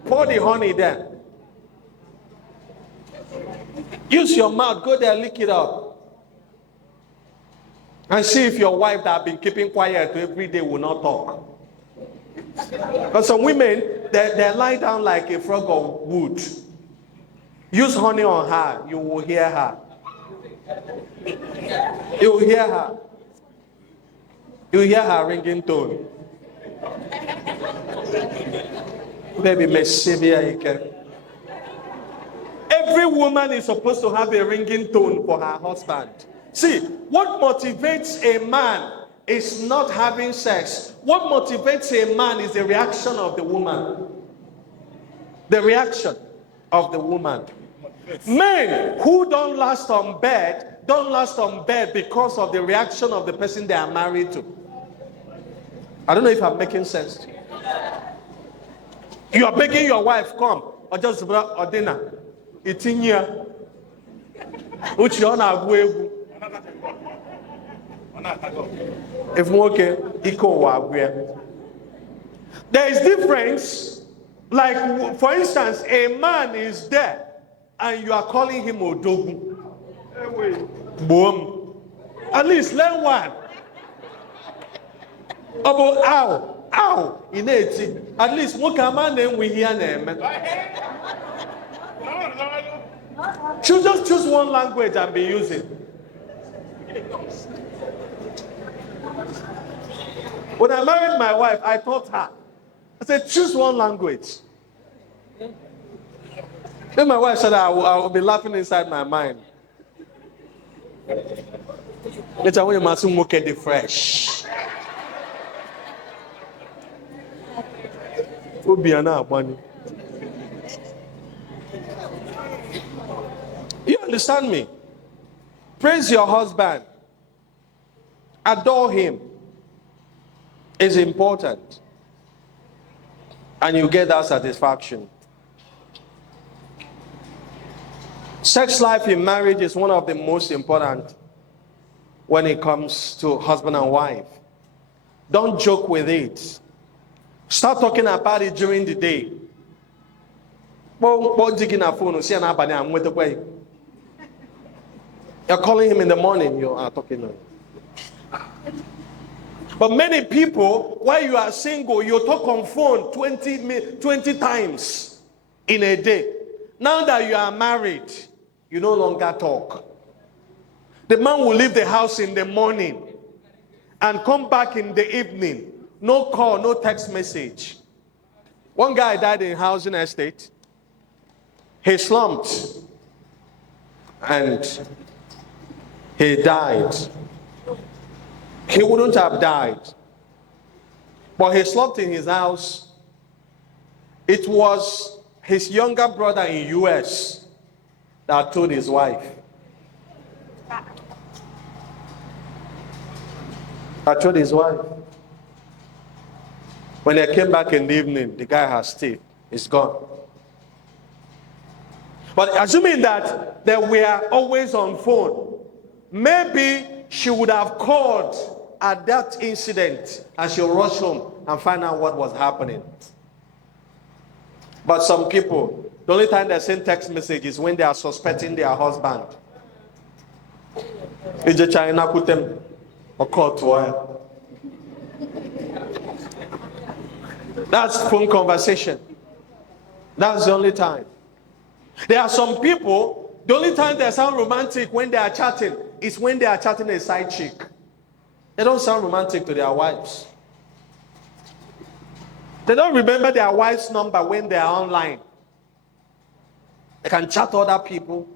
Pour the honey there. Use your mouth, go there, lick it up. And see if your wife that have been keeping quiet every day will not talk. But some women, they lie down like a frog of wood. Use honey on her, you will hear her. You will hear her. You will hear her ringing tone. Baby, every woman is supposed to have a ringing tone for her husband. See, what motivates a man is not having sex. What motivates a man is the reaction of the woman. The reaction of the woman. Men who don't last on bed because of the reaction of the person they are married to. I don't know if I'm making sense to you. You are begging your wife, come, or just or dinner. It's in here. If okay, there is difference. Like, for instance, a man is there and you are calling him Odogu. Boom. At least learn one. About ow, in it. At least what man then we hear them. Should just choose one language and be using. When I married my wife, I taught her. I said, choose one language. Then my wife said, I will be laughing inside my mind. Later, when you must look at the fresh. You understand me? Praise your husband. Adore him. Is important. And you get that satisfaction. Sex life in marriage is one of the most important when it comes to husband and wife. Don't joke with it. Start talking about it during the day. You're calling him in the morning, you are talking to him. But many people, while you are single, you talk on phone 20 times in a day. Now that you are married, you no longer talk. The man will leave the house in the morning and come back in the evening. No call, no text message. One guy died in housing estate. He slumped and he died. He wouldn't have died. But he slept in his house. It was his younger brother in US that told his wife. I told his wife. When I came back in the evening, the guy has stayed. He's gone. But assuming that they were always on phone, maybe she would have called at that incident and she'll rush home and find out what was happening. But some people, the only time they send text messages when they are suspecting their husband. Ije China put them or call to her. That's phone conversation. That's the only time. There are some people, the only time they sound romantic when they are chatting is when they are chatting a side chick. They don't sound romantic to their wives. They don't remember their wife's number when they are online. They can chat to other people,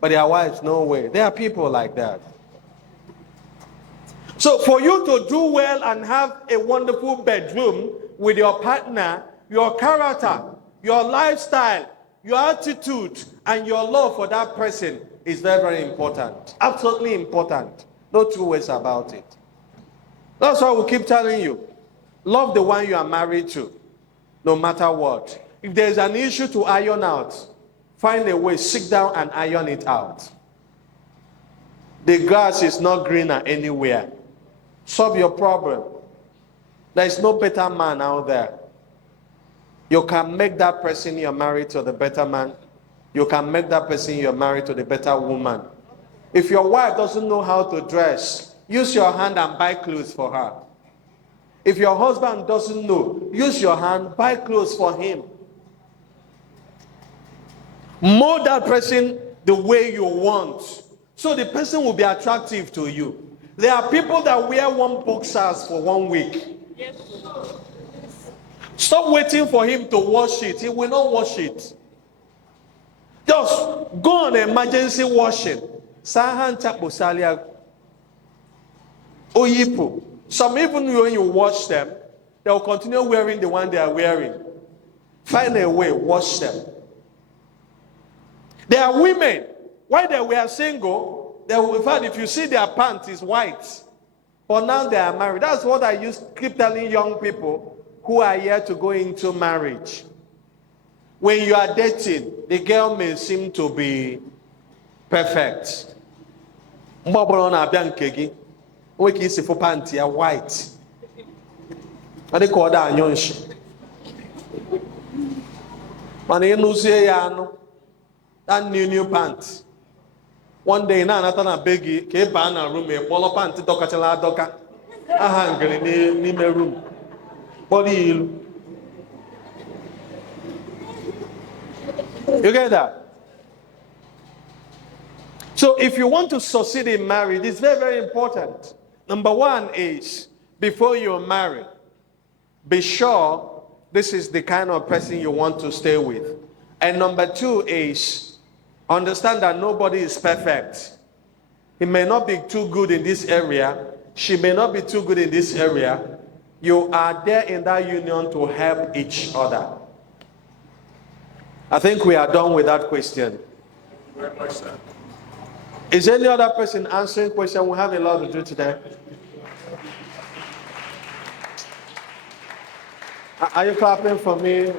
but their wives, no way. There are people like that. So for you to do well and have a wonderful bedroom with your partner, your character, your lifestyle, your attitude, and your love for that person is very, very important. Absolutely important. No two ways about it. That's why we keep telling you. Love the one you are married to, no matter what. If there's an issue to iron out, find a way, sit down and iron it out. The grass is not greener anywhere. Solve your problem. There is no better man out there. You can make that person you're married to the better man. You can make that person you're married to the better woman. If your wife doesn't know how to dress, use your hand and buy clothes for her. If your husband doesn't know, use your hand, buy clothes for him. Mold that person the way you want, so the person will be attractive to you. There are people that wear one boxers for 1 week. Yes. Stop waiting for him to wash it. He will not wash it. Just go on emergency washing. Some even when you wash them, they will continue wearing the one they are wearing. Find a way, wash them. There are women, while they were single, they will, in fact, if you see their pants is white, but now they are married. That's what I keep telling young people who are here to go into marriage. When you are dating, the girl may seem to be perfect. We can see for panty are white. What they call that nyonshi. Mane no see ya no. That new pants. One day na anata na begi ke ba na room e polo pants doka chala doka. Aha ngere ni me room. Body ilu. You get that? So if you want to succeed in marriage, it's very, very important. Number one is, before you're married, be sure this is the kind of person you want to stay with. And number two is, understand that nobody is perfect. He may not be too good in this area. She may not be too good in this area. You are there in that union to help each other. I think we are done with that question. Very much, sir. Is any other person answering question? We have a lot to do today. Are you clapping for me?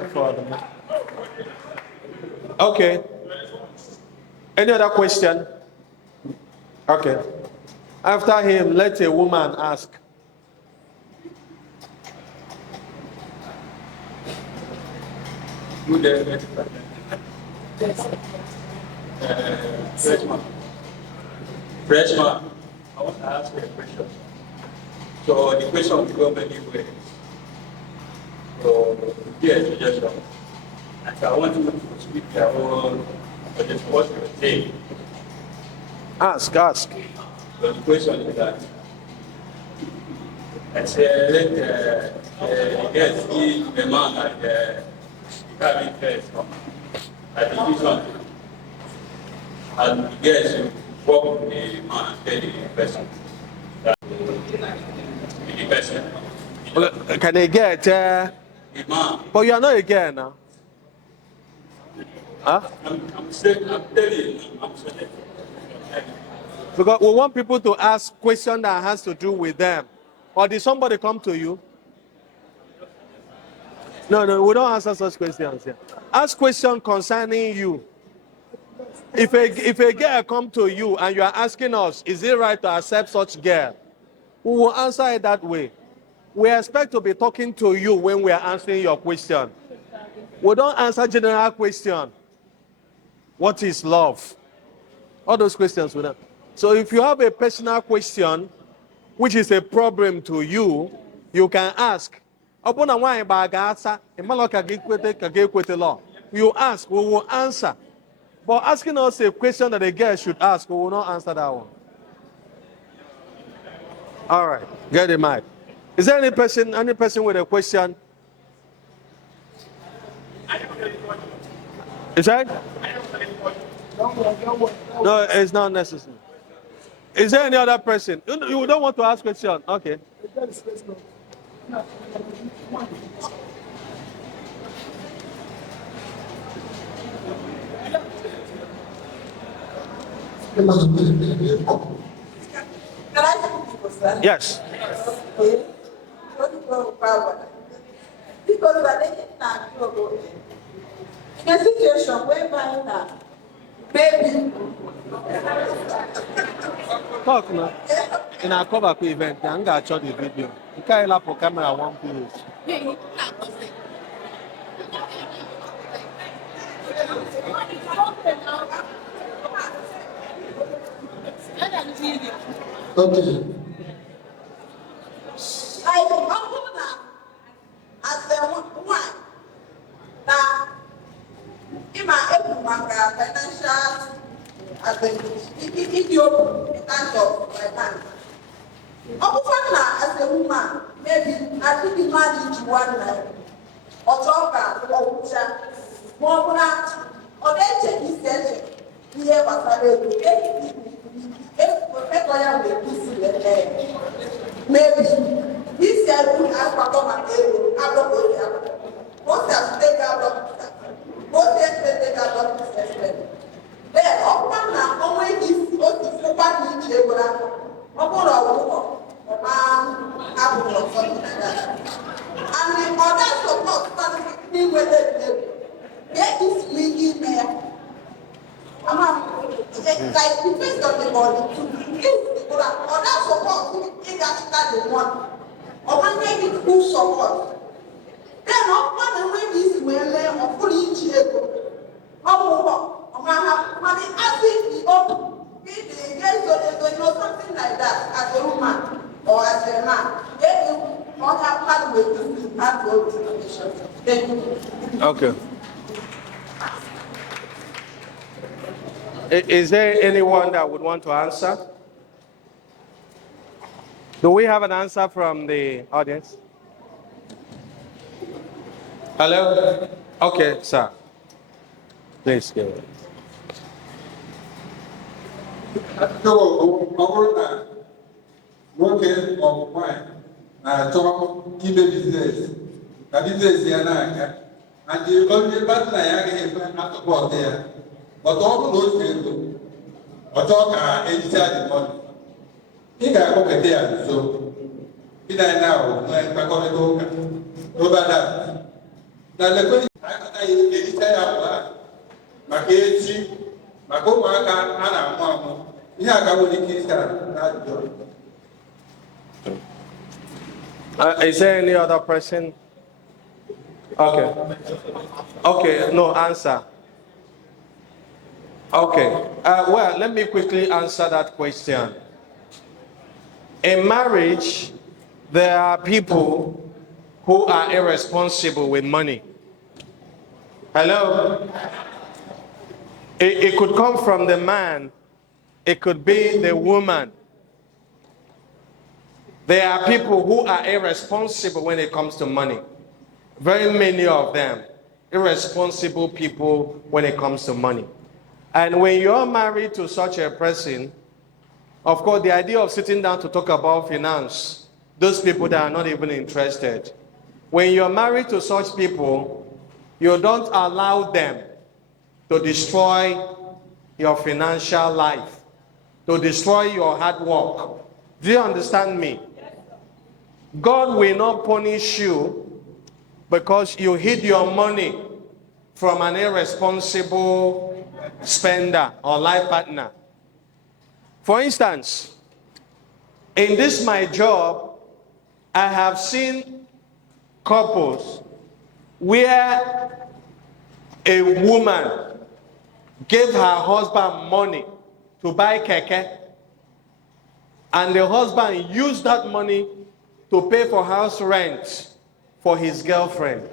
Okay. Any other question? Okay. After him, let a woman ask. Good day. Freshman, I want to ask you a question. So the question will go many ways. So here is a suggestion. And I want you to speak your own suggestion. What you say. Ask. So the question is that I say let the girl see the man at the cabin first at the vision. And the girl should walk with the man and tell the person that the person. Can they get? The man. But you are not a girl now. Huh? I'm saying, I'm telling you, I'm saying. Because we want people to ask questions that has to do with them. Or did somebody come to you? No, we don't answer such questions here. Ask questions concerning you. If a girl come to you and you are asking us, is it right to accept such girl? We will answer it that way. We expect to be talking to you when we are answering your question. We don't answer general question. What is love? All those questions we don't. So if you have a personal question, which is a problem to you, you can ask. You ask, we will answer. But asking us a question that a girl should ask, we will not answer that one. All right, get the mic. Is there any person with a question? Is that? No, it's not necessary. Is there any other person? You don't want to ask question? Okay. Yes. Because in a situation whereby baby Talk now. In our cover event, I'm going to show the video. You can't have a camera one place. Okay. I humble now as the one that in my financial if you kind of my hand. As a woman, maybe I think you married one night or talk or more or then check this session. We have a maybe this year we have perform a most have take out most take out then often now always this open each able or man apple or something like that. And the other support started being get this meeting there. Like the face of the body to give people other support if that's the one. Or when they need full support. Then often when this will or fully able. Money asking the open. So know something like that as a woman or as a man. Then you not have part with you have to go to the Thank you. Okay. Is there anyone that would want to answer? Do we have an answer from the audience? Hello? Okay, sir. Please go ahead. So, over nwoke maọbụ nwanyị na-achọ ime biznes ka biznes ya na-aga adị onye partner ya agaghị ekwe atụpọtụ ya ọtọ ọ bụrụ otu ego ọtọ ka ejicha dị mọdụ ị ga-akpọkọta ya nso ịna na ahụ nwee mkpakọrịta ụka n'ụbada na lekwe akọta ya ejicha ya bụ maka echi maka ụmụaka a na-amụ amụ ihe a ka nwere ike ịsa na ajụjụ. Is there any other person? Okay. Okay, no answer. Okay. Well, let me quickly answer that question. In marriage, there are people who are irresponsible with money. Hello? It could come from the man. It could be the woman. There are people who are irresponsible when it comes to money. Very many of them, irresponsible people when it comes to money. And when you're married to such a person, of course, the idea of sitting down to talk about finance, those people that are not even interested. When you're married to such people, you don't allow them to destroy your financial life, to destroy your hard work. Do you understand me? God will not punish you because you hid your money from an irresponsible spender or life partner. For instance, in this my job, I have seen couples where a woman gave her husband money to buy keke, and the husband used that money to pay for house rent for his girlfriend.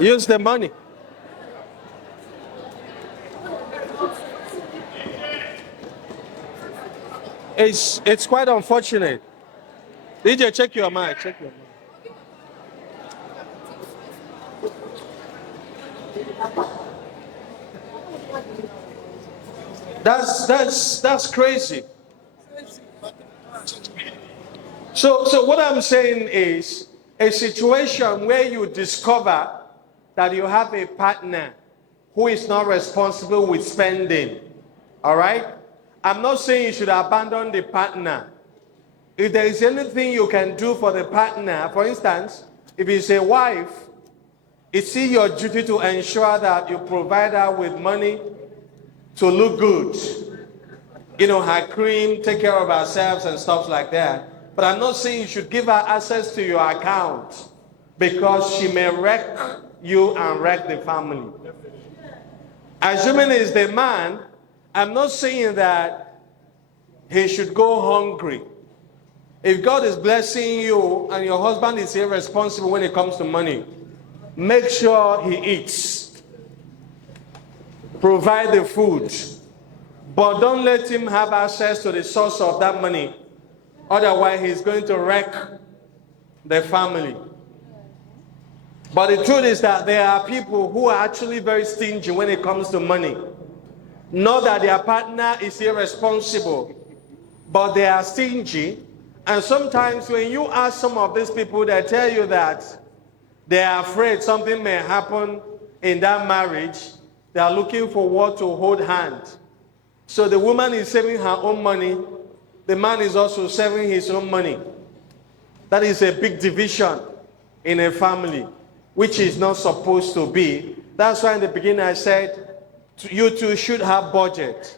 Use the money. It's quite unfortunate. DJ, check your mic. Check your mic. That's crazy. So what I'm saying is a situation where you discover that you have a partner who is not responsible with spending. All right? I'm not saying you should abandon the partner. If there is anything you can do for the partner, for instance, if it's a wife, it's your duty to ensure that you provide her with money to look good. You know, her cream, take care of ourselves and stuff like that. But I'm not saying you should give her access to your account because she may wreck you and wreck the family. Assuming it's the man, I'm not saying that he should go hungry. If God is blessing you and your husband is irresponsible when it comes to money, make sure he eats. Provide the food. But don't let him have access to the source of that money. Otherwise, he's going to wreck the family. But the truth is that there are people who are actually very stingy when it comes to money. Not that their partner is irresponsible, but they are stingy. And sometimes when you ask some of these people, they tell you that they are afraid something may happen in that marriage. They are looking for what to hold hand. So the woman is saving her own money. The man is also saving his own money. That is a big division in a family, which is not supposed to be. That's why in the beginning I said, you two should have budget.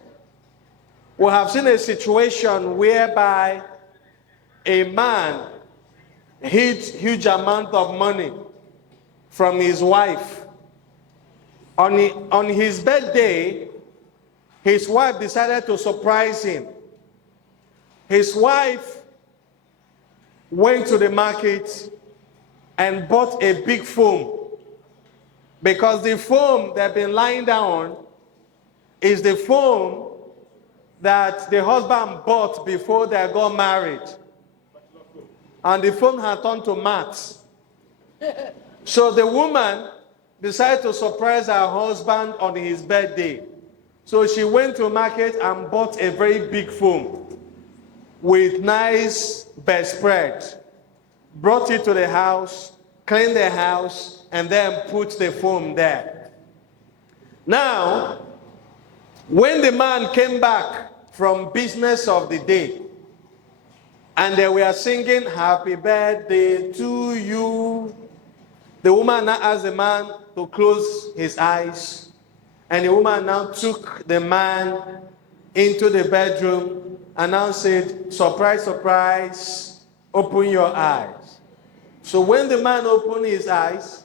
We have seen a situation whereby a man hid huge amount of money from his wife. On his birthday, his wife decided to surprise him. His wife went to the market and bought a big foam. Because the foam they've been lying down is the foam that the husband bought before they got married. And the foam had turned to mats. So the woman decided to surprise her husband on his birthday. So she went to market and bought a very big foam with nice bedspread, brought it to the house, cleaned the house, and then put the foam there. Now, when the man came back from business of the day, and they were singing happy birthday to you, the woman now asked the man to close his eyes, and the woman now took the man into the bedroom and now said, surprise, surprise, open your eyes. So when the man opened his eyes,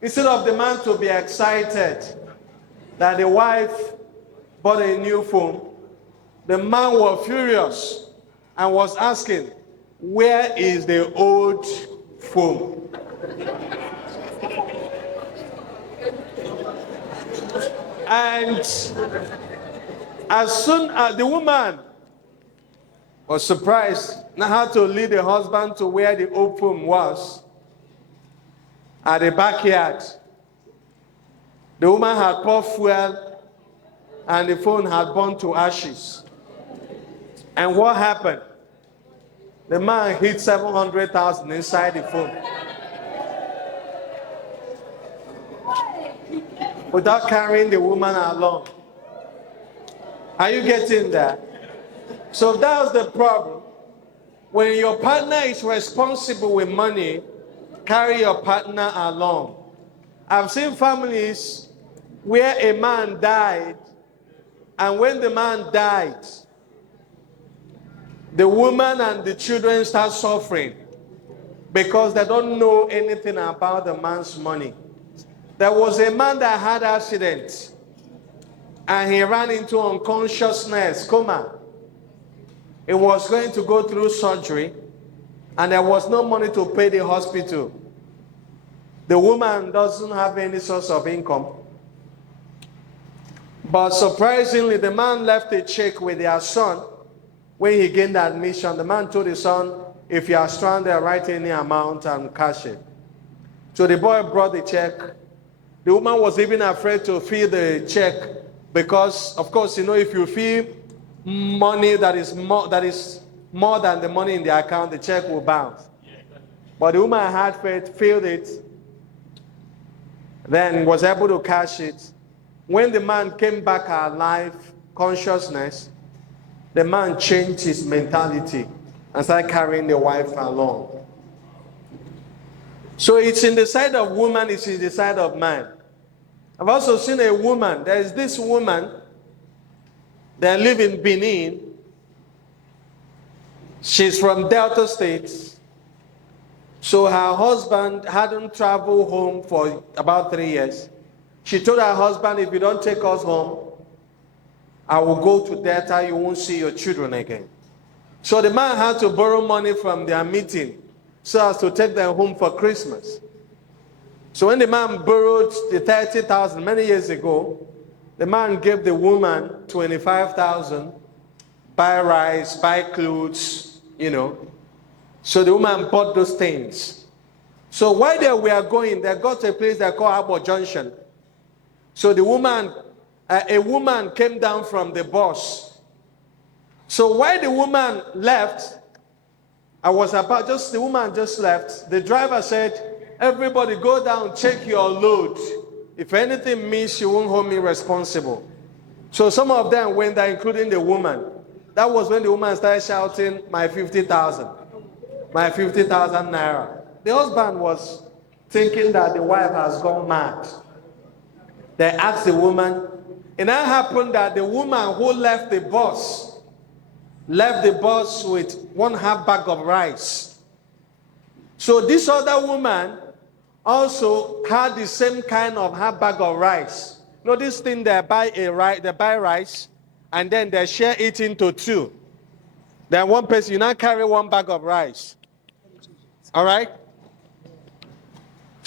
instead of the man to be excited that the wife bought a new phone, the man was furious and was asking, where is the old phone? And as soon as the woman was surprised, now had to lead the husband to where the old phone was, at the backyard. The woman had poured fuel and the phone had burned to ashes. And what happened? The man hid 700,000 inside the phone without carrying the woman along. Are you getting that? So that was the problem. When your partner is responsible with money, carry your partner along. I've seen families where a man died, and when the man died, the woman and the children start suffering because they don't know anything about the man's money. There was a man that had an accident, and he ran into unconsciousness, coma. He was going to go through surgery, and there was no money to pay the hospital. The woman doesn't have any source of income. But surprisingly, the man left a check with their son. When he gained admission, the man told his son, if you are stranded, write any amount and cash it. So the boy brought the check. The woman was even afraid to fill the check because, of course, if you fill money that is more than the money in the account, the check will bounce. But the woman had faith, filled it, then was able to cash it. When the man came back alive, consciousness, the man changed his mentality and started carrying the wife along. So it's in the side of woman, it's in the side of man. I've also seen a woman. There is this woman that lives in Benin. She's from Delta State. So her husband hadn't traveled home for about 3 years. She told her husband, if you don't take us home, I will go to Delta, you won't see your children again. So the man had to borrow money from their meeting so as to take them home for Christmas. So when the man borrowed the 30,000 many years ago, the man gave the woman 25,000, buy rice, buy clothes, So the woman bought those things. So while they were going, they got to a place they call Harbor Junction. So the woman, a woman came down from the bus. So while the woman left, the woman just left. The driver said, everybody go down, check your load. If anything miss, you won't hold me responsible. So some of them went there, including the woman. That was when the woman started shouting, my 50,000. My 50,000 naira. The husband was thinking that the wife has gone mad. They asked the woman. It now happened that the woman who left the bus with 1/2 bag of rice. So this other woman also had the same kind of 1/2 bag of rice. This thing, they buy rice, and then they share it into two. Then one person, you now carry 1 bag of rice. All right?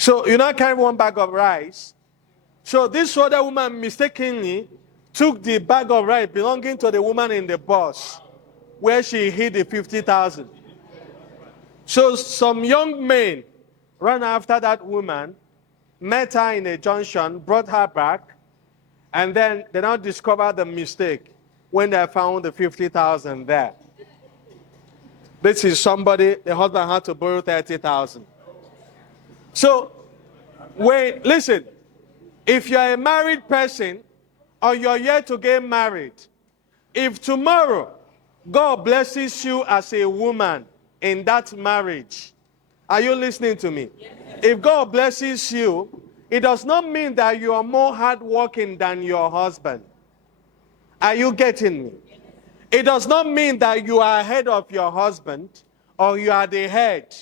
So you now carry one bag of rice. So this other woman mistakenly took the bag of rice belonging to the woman in the bus where she hid the 50,000. So some young men ran after that woman, met her in a junction, brought her back, and then they now discovered the mistake when they found the 50,000 there. This is somebody, the husband had to borrow 30,000. So, listen, if you're a married person or you're yet to get married, if tomorrow God blesses you as a woman in that marriage, are you listening to me? Yes. If God blesses you, it does not mean that you are more hardworking than your husband. Are you getting me? Yes. It does not mean that you are ahead of your husband or you are the head.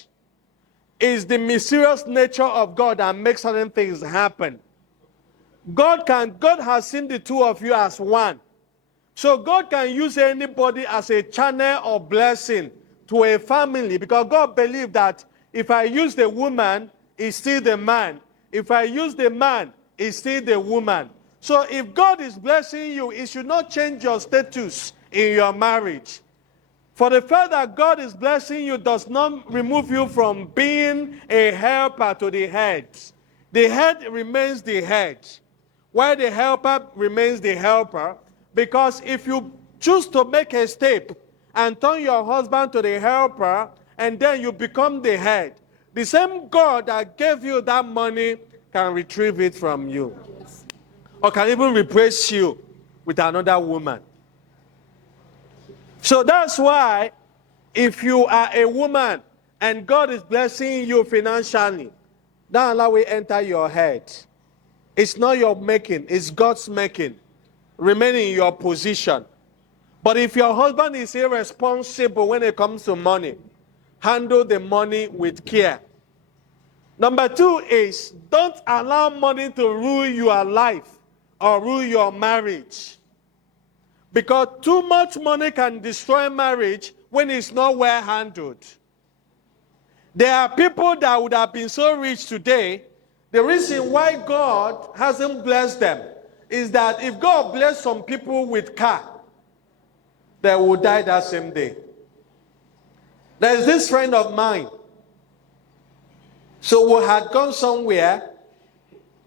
It's the mysterious nature of God that makes certain things happen. God has seen the two of you as one. So God can use anybody as a channel of blessing to a family, because God believes that if I use the woman, it's still the man. If I use the man, it's still the woman. So if God is blessing you, it should not change your status in your marriage. For the fact that God is blessing you does not remove you from being a helper to the head. The head remains the head, while the helper remains the helper. Because if you choose to make a step and turn your husband to the helper, and then you become the head, the same God that gave you that money can retrieve it from you. Or can even replace you with another woman. So that's why if you are a woman and God is blessing you financially, don't allow it enter your head. It's not your making, it's God's making. Remain in your position. But if your husband is irresponsible when it comes to money, handle the money with care. Number 2 is, don't allow money to rule your life or rule your marriage. Because too much money can destroy marriage when it's not well handled. There are people that would have been so rich today. The reason why God hasn't blessed them is that if God blessed some people with car, they will die that same day. There's this friend of mine. So we had gone somewhere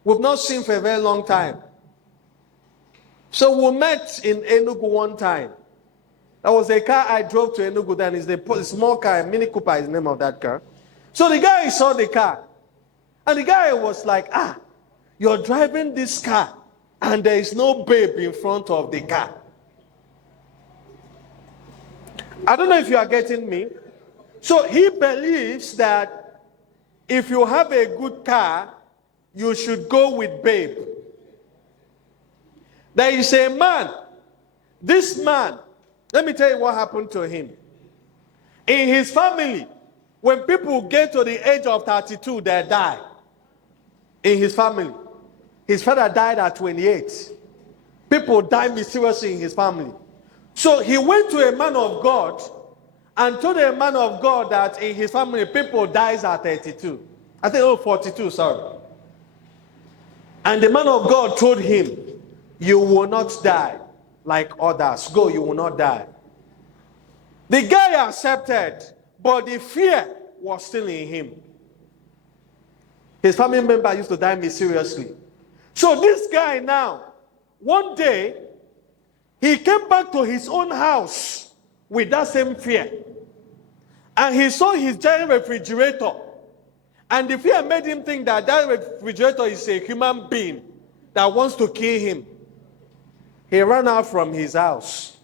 we've not seen for a very long time. So we met in Enugu one time. That was a car I drove to Enugu then. It's a small car, Mini Cooper is the name of that car. So the guy saw the car. And the guy was like, you're driving this car and there is no babe in front of the car. I don't know if you are getting me. So he believes that if you have a good car, you should go with babe. There is a man. This man, let me tell you what happened to him. In his family, when people get to the age of 32, they die. In his family. His father died at 28. People die mysteriously in his family. So he went to a man of God and told a man of God that in his family, people dies at 32. I think, 42, sorry. And the man of God told him, you will not die like others. Go, you will not die. The guy accepted, but the fear was still in him. His family member used to die mysteriously. So this guy now, one day, he came back to his own house with that same fear. And he saw his giant refrigerator. And the fear made him think that that refrigerator is a human being that wants to kill him. He ran out from his house.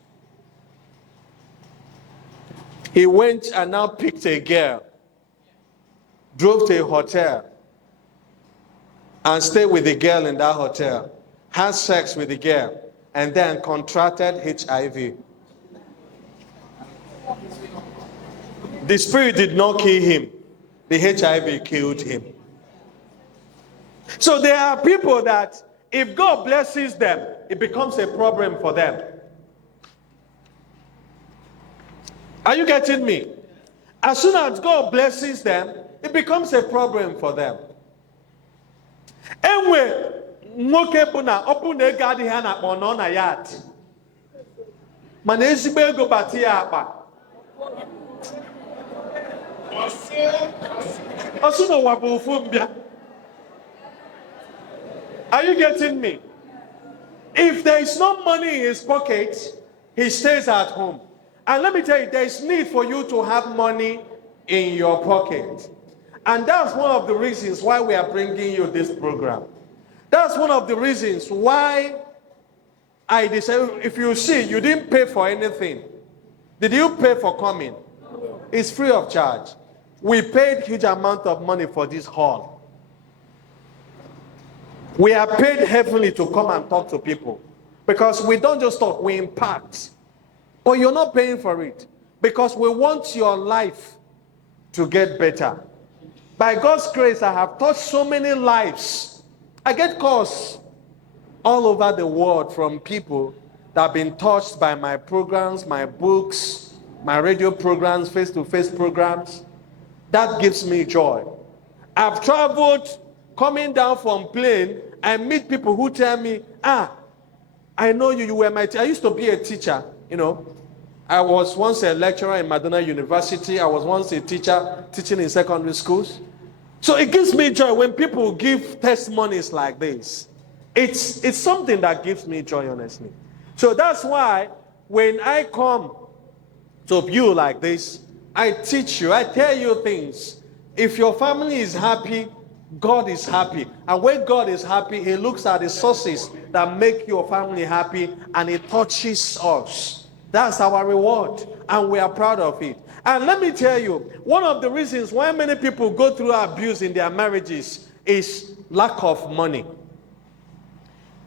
He went and now picked a girl, drove to a hotel, and stayed with the girl in that hotel, had sex with the girl, and then contracted HIV. The spirit did not kill him. The HIV killed him. So there are people that if God blesses them, it becomes a problem for them. Are you getting me? As soon as God blesses them, it becomes a problem for them. Enwe nwoke bụ na ọ bụ na ego adịghị ha na-akpọ nọ na yard. Mana ezigbo ego bata ya akpa. Ọsụ n'ụwa bụ ofu mbịa. Are you getting me? If there is no money in his pocket, he stays at home. And let me tell you, there is need for you to have money in your pocket. And that's one of the reasons why we are bringing you this program. That's one of the reasons why I decided, if you see, you didn't pay for anything. Did you pay for coming? It's free of charge. We paid huge amount of money for this hall. We are paid heavily to come and talk to people. Because we don't just talk, we impact. But you're not paying for it. Because we want your life to get better. By God's grace, I have touched so many lives. I get calls all over the world from people that have been touched by my programs, my books, my radio programs, face-to-face programs. That gives me joy. I've traveled coming down from plane. I meet people who tell me, I know you were my teacher. I used to be a teacher, you know. I was once a lecturer in Madonna University. I was once a teacher teaching in secondary schools. So it gives me joy when people give testimonies like this. It's something that gives me joy, honestly. So that's why when I come to you like this, I teach you, I tell you things. If your family is happy, God is happy. And when God is happy, he looks at the sources that make your family happy and it touches us. That's our reward. And we are proud of it. And let me tell you, one of the reasons why many people go through abuse in their marriages is lack of money.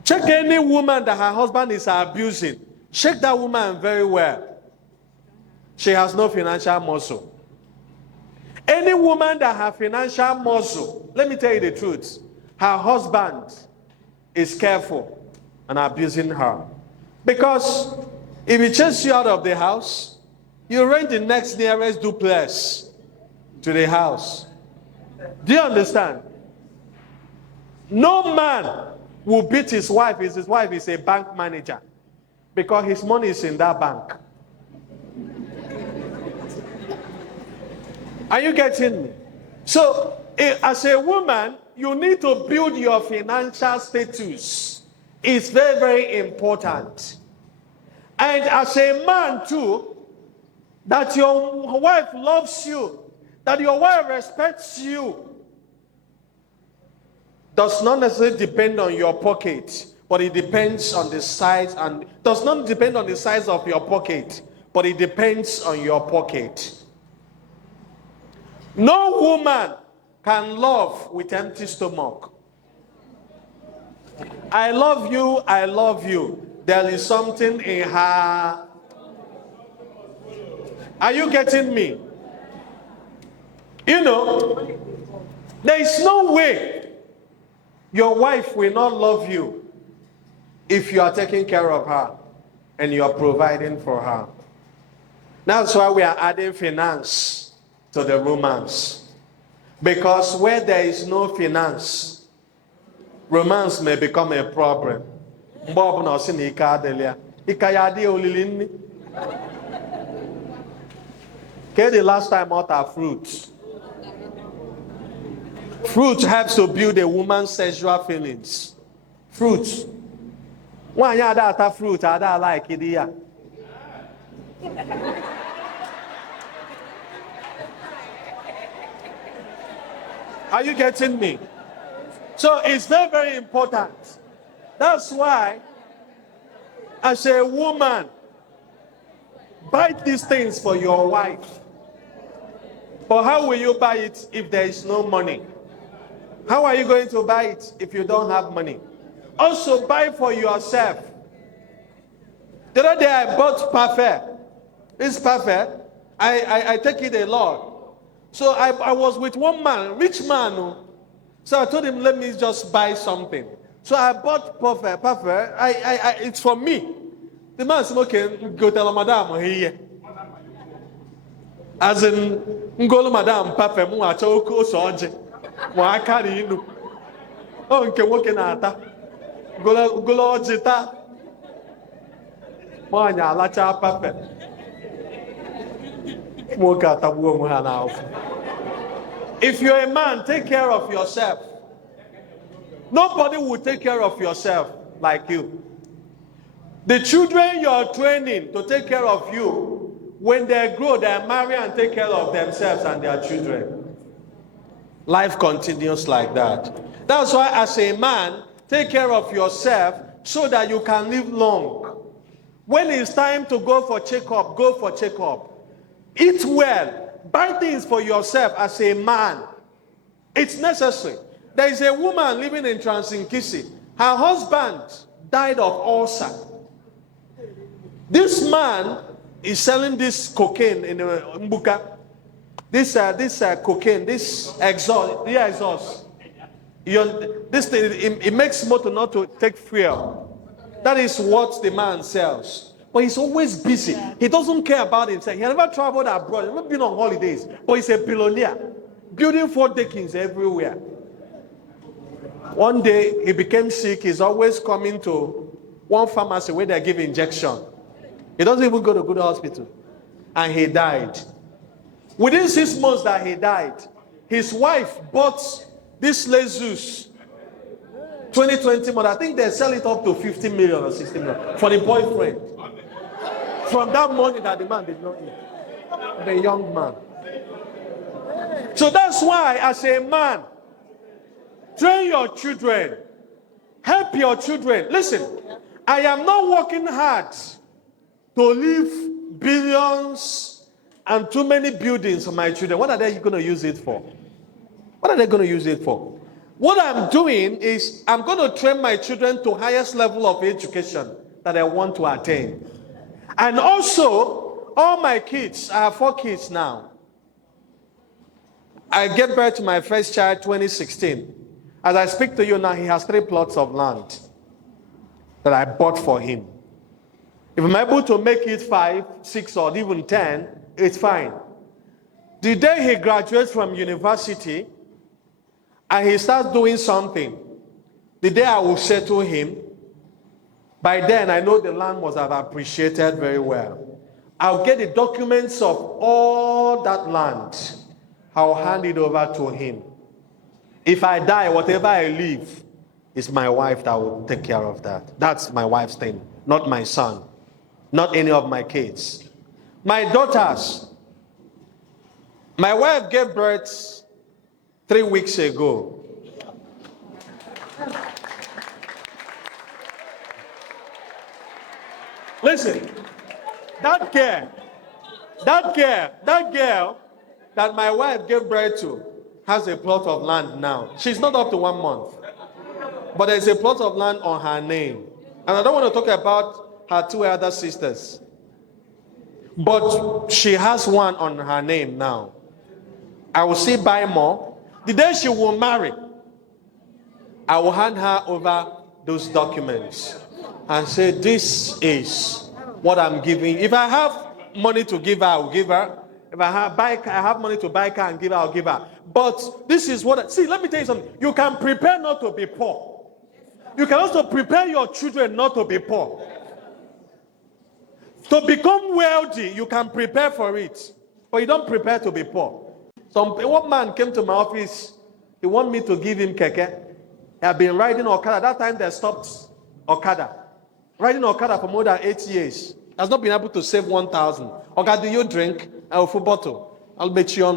Check any woman that her husband is abusing. Check that woman very well. She has no financial muscle. Any woman that has financial muscle, let me tell you the truth, her husband is careful and abusing her. Because if he chases you out of the house, you rent the next nearest duplex to the house. Do you understand? No man will beat his wife if his wife is a bank manager because his money is in that bank. Are you getting me? So, as a woman, you need to build your financial status. It's very, very important. And as a man too, that your wife loves you, that your wife respects you, does not necessarily depend on your pocket, but it depends on the size, and does not depend on the size of your pocket, but it depends on your pocket. No woman can love with empty stomach. I love you, I love you. There is something in her. Are you getting me? You know, there is no way your wife will not love you if you are taking care of her and you are providing for her. That's why we are adding finance to the romance. Because where there is no finance, romance may become a problem. Okay, the last time out are fruit. Fruit helps to build a woman's sexual feelings. Fruit. One ya that fruit, I don't like it here. Are you getting me? So it's very, very important. That's why, as a woman, buy these things for your wife. But how will you buy it if there is no money? How are you going to buy it if you don't have money? Also, buy for yourself. The other day I bought parfait. This parfait, I take it a lot. So I was with one man, rich man. So I told him, let me just buy something. So I bought parfait. It's for me. The man said, okay, go tell madam here. As in, go to madam parfait, I carry you. Oh, nke nwoke na-ata. Golo jita. Nwaanyị alacha pape. Nwoke atagbuo onwe ha n'afọ. If you're a man, take care of yourself. Nobody will take care of yourself like you. The children you're training to take care of you, when they grow, they marry and take care of themselves and their children. Life continues like that. That's why as a man, take care of yourself so that you can live long. When it's time to go for checkup, go for checkup. Eat well. Buy things for yourself as a man. It's necessary. There is a woman living in Transinkisi. Her husband died of ulcer. This man is selling this cocaine in Mbuka. This cocaine, this exhaust. This thing, it makes motor not to take fuel. That is what the man sells. But he's always busy. He doesn't care about himself. He never traveled abroad. He's never been on holidays. But he's a billionaire. Building 4 deckings everywhere. One day, he became sick. He's always coming to one pharmacy where they give injection. He doesn't even go to good hospital. And he died. Within 6 months that he died, his wife bought this Lexus 2020 model. I think they sell it up to 50 million or 60 million for the boyfriend. From that money that the man did not eat. The young man. So that's why, as a man, train your children. Help your children. Listen, I am not working hard to leave billions and too many buildings for my children. What are they going to use it for? What are they going to use it for? What I'm doing is I'm going to train my children to highest level of education that I want to attain. And also, all my kids, I have 4 kids now. I gave birth to my first child 2016. As I speak to you now, he has 3 plots of land that I bought for him. If I'm able to make it 5, 6, or even 10, it's fine. The day he graduates from university and he starts doing something, the day I will settle him, by then I know the land must have appreciated very well. I'll get the documents of all that land. I'll hand it over to him. If I die, whatever I leave, it's my wife that will take care of that. That's my wife's thing, not my son, not any of my kids. My daughters, my wife gave birth 3 weeks ago. Listen, that girl that my wife gave birth to has a plot of land now. She's not up to 1 month. But there's a plot of land on her name. And I don't want to talk about her 2 other sisters. But she has one on her name now. I will see buy more. The day she will marry, I will hand her over those documents and say, this is what I'm giving. If I have money to give her, I will give her. If I have money to buy car and give her, I'll give her. But this is what, see, let me tell you something. You can prepare not to be poor. You can also prepare your children not to be poor. To become wealthy, you can prepare for it. But you don't prepare to be poor. One man came to my office. He wanted me to give him keke. He had been riding Okada. That time they stopped Okada. Riding Okada for more than 8 years. Has not been able to save 1,000. Okay, do you drink? I will full bottle. I'll bet you on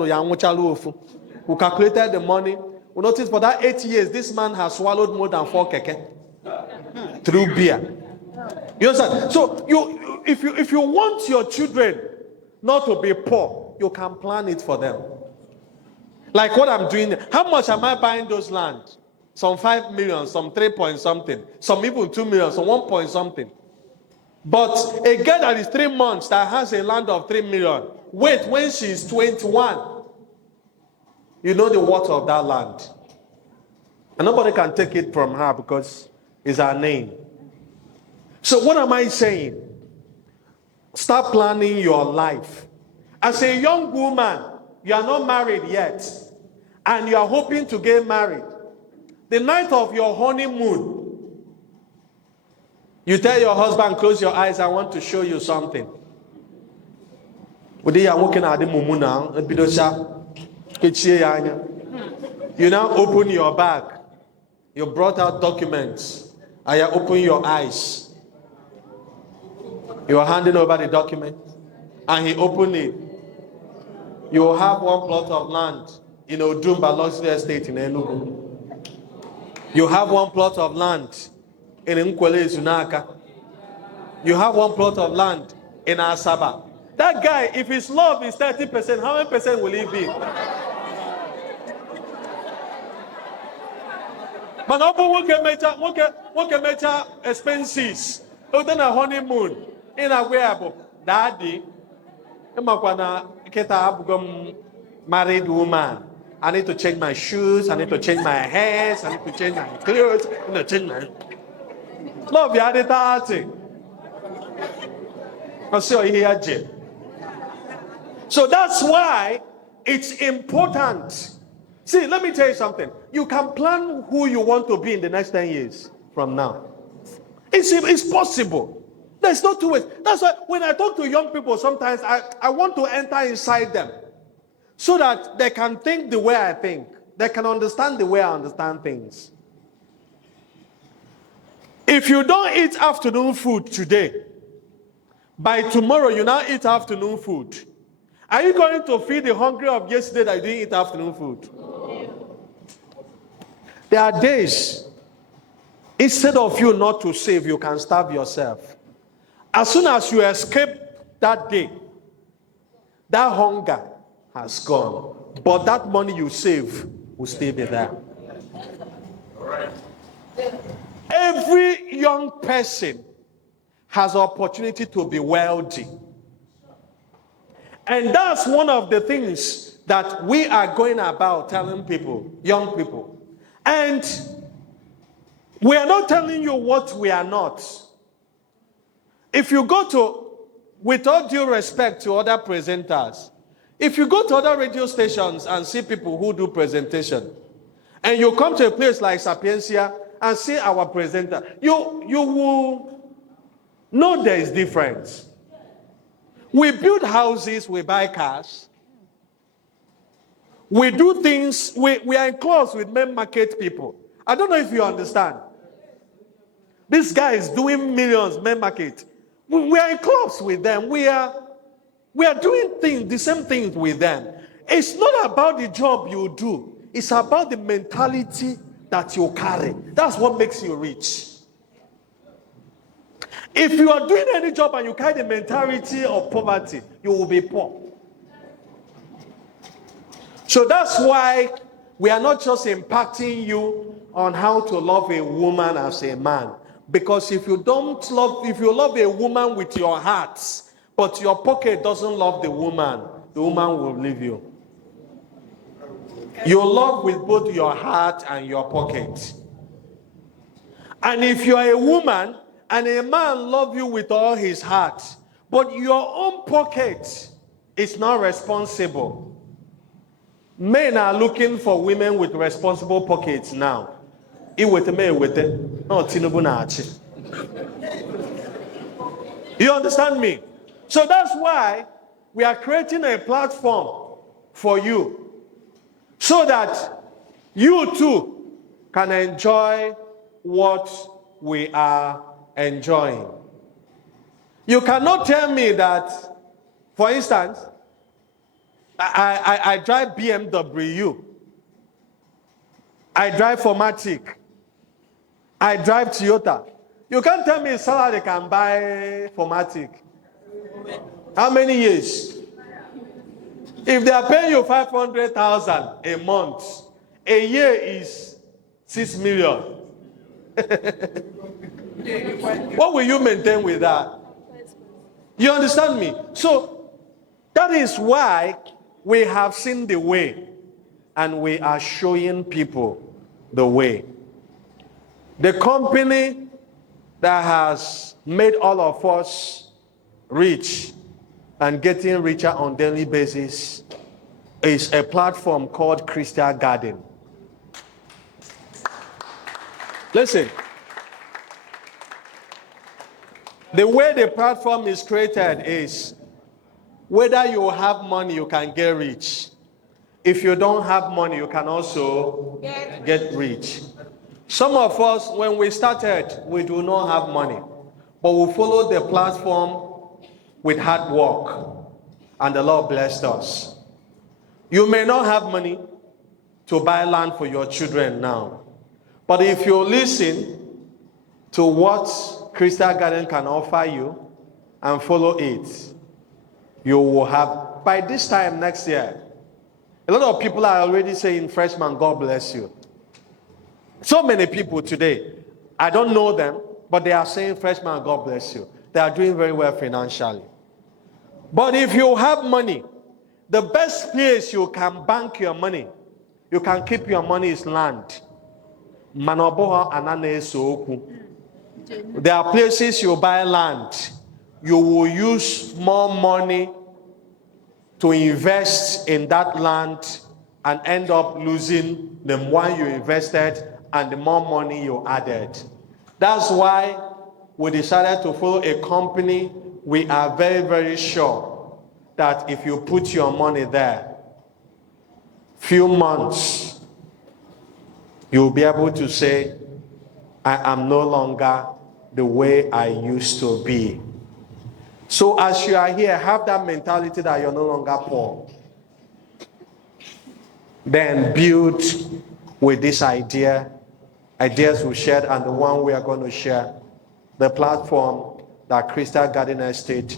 who calculated the money. We noticed for that 8 years, this man has swallowed more than 4 keke through beer. You understand? So if you want your children not to be poor, you can plan it for them. Like what I'm doing. How much am I buying those land? Some 5 million, some 3 point something, some even 2 million, some 1 point something. But a girl that is 3 months that has a land of 3 million, wait, when she's 21, you know the worth of that land. And nobody can take it from her because it's her name. So what am I saying? Start planning your life. As a young woman, you are not married yet, and you are hoping to get married. The night of your honeymoon, you tell your husband, close your eyes, I want to show you something. You now open your bag. You brought out documents. And you open your eyes. You are handing over the document. And he opened it. You will have one plot of land in Odumba Luxury Estate in Enugu. You have one plot of land in Nkwele Zunaka. You have one plot of land in Asaba. That guy, if his love is 30%, how many percent will he be? But what can make expenses? Other than a honeymoon in a wearable. Daddy, married woman. I need to change my shoes. I need to change my hairs. I need to change my clothes. I need to change my love. You had it so that's why it's important. See, let me tell you something. You can plan who you want to be in the next 10 years from now. It's possible. There's no two ways. That's why when I talk to young people, sometimes I want to enter inside them so that they can think the way I think. They can understand the way I understand things. If you don't eat afternoon food today, by tomorrow you now eat afternoon food. Are you going to feed the hungry of yesterday that you didn't eat afternoon food? There are days, instead of you not to save, you can starve yourself. As soon as you escape that day, that hunger has gone. But that money you save will still be there. All right. Every young person has an opportunity to be wealthy. And that's one of the things that we are going about telling people, young people. And we are not telling you what we are not. If you go to, with all due respect to other presenters, if you go to other radio stations and see people who do presentation, and you come to a place like Sapiencia and see our presenter, you will know there is difference. We build houses, we buy cars. We do things, we are in close with main market people. I don't know if you understand. This guy is doing millions, main market. We are in close with them. We are doing things, the same things with them. It's not about the job you do. It's about the mentality that you carry. That's what makes you rich. If you are doing any job and you carry the mentality of poverty, you will be poor. So that's why we are not just impacting you on how to love a woman as a man. Because if you love a woman with your heart, but your pocket doesn't love the woman will leave you. You love with both your heart and your pocket. And if you are a woman and a man loves you with all his heart, but your own pocket is not responsible. Men are looking for women with responsible pockets now. You understand me? So that's why we are creating a platform for you, so that you too can enjoy what we are enjoying. You cannot tell me that, for instance, I drive BMW, I drive Formatic, I drive Toyota. You can't tell me salary can buy Formatic. How many years? If they are paying you 500,000 a month, a year is 6 million. What will you maintain with that? You understand me? So that is why we have seen the way and we are showing people the way. The company that has made all of us rich and getting richer on a daily basis is a platform called Crystal Garden. Listen. The way the platform is created is whether you have money, you can get rich. If you don't have money, you can also get rich. Some of us, when we started, we do not have money, but we followed the platform with hard work, and the Lord blessed us. You may not have money to buy land for your children now, but if you listen to what Crystal Garden can offer you and follow it, you will have, by this time next year, a lot of people are already saying, Freshman, God bless you. So many people today, I don't know them, but they are saying, Freshman, God bless you. They are doing very well financially. But if you have money, the best place you can bank your money, you can keep your money is land. Manoboha anane soku. There are places you buy land. You will use more money to invest in that land and end up losing the one you invested and the more money you added. That's why we decided to follow a company. We are very, very sure that if you put your money there, few months, you'll be able to say, I am no longer the way I used to be. So as you are here, have that mentality that you're no longer poor. Then build with this ideas we shared and the one we are going to share, the platform that Crystal Garden Estate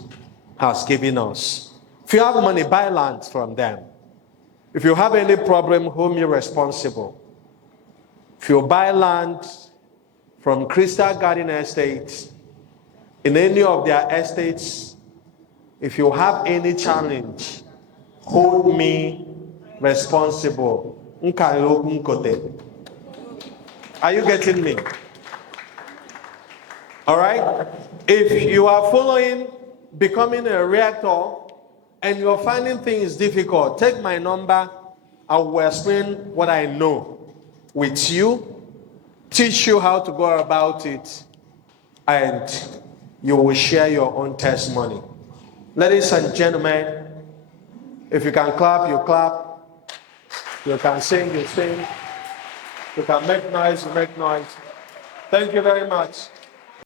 has given us. If you have money, buy land from them. If you have any problem, hold me responsible. If you buy land from Crystal Garden Estate, in any of their estates, if you have any challenge, hold me responsible. Are you getting me? All right? If you are following becoming a reactor and you're finding things difficult, take my number. I will explain what I know with you, teach you how to go about it, and you will share your own testimony. Ladies and gentlemen, if you can clap, you clap. You can sing, you sing. You can make noise, you make noise. Thank you very much.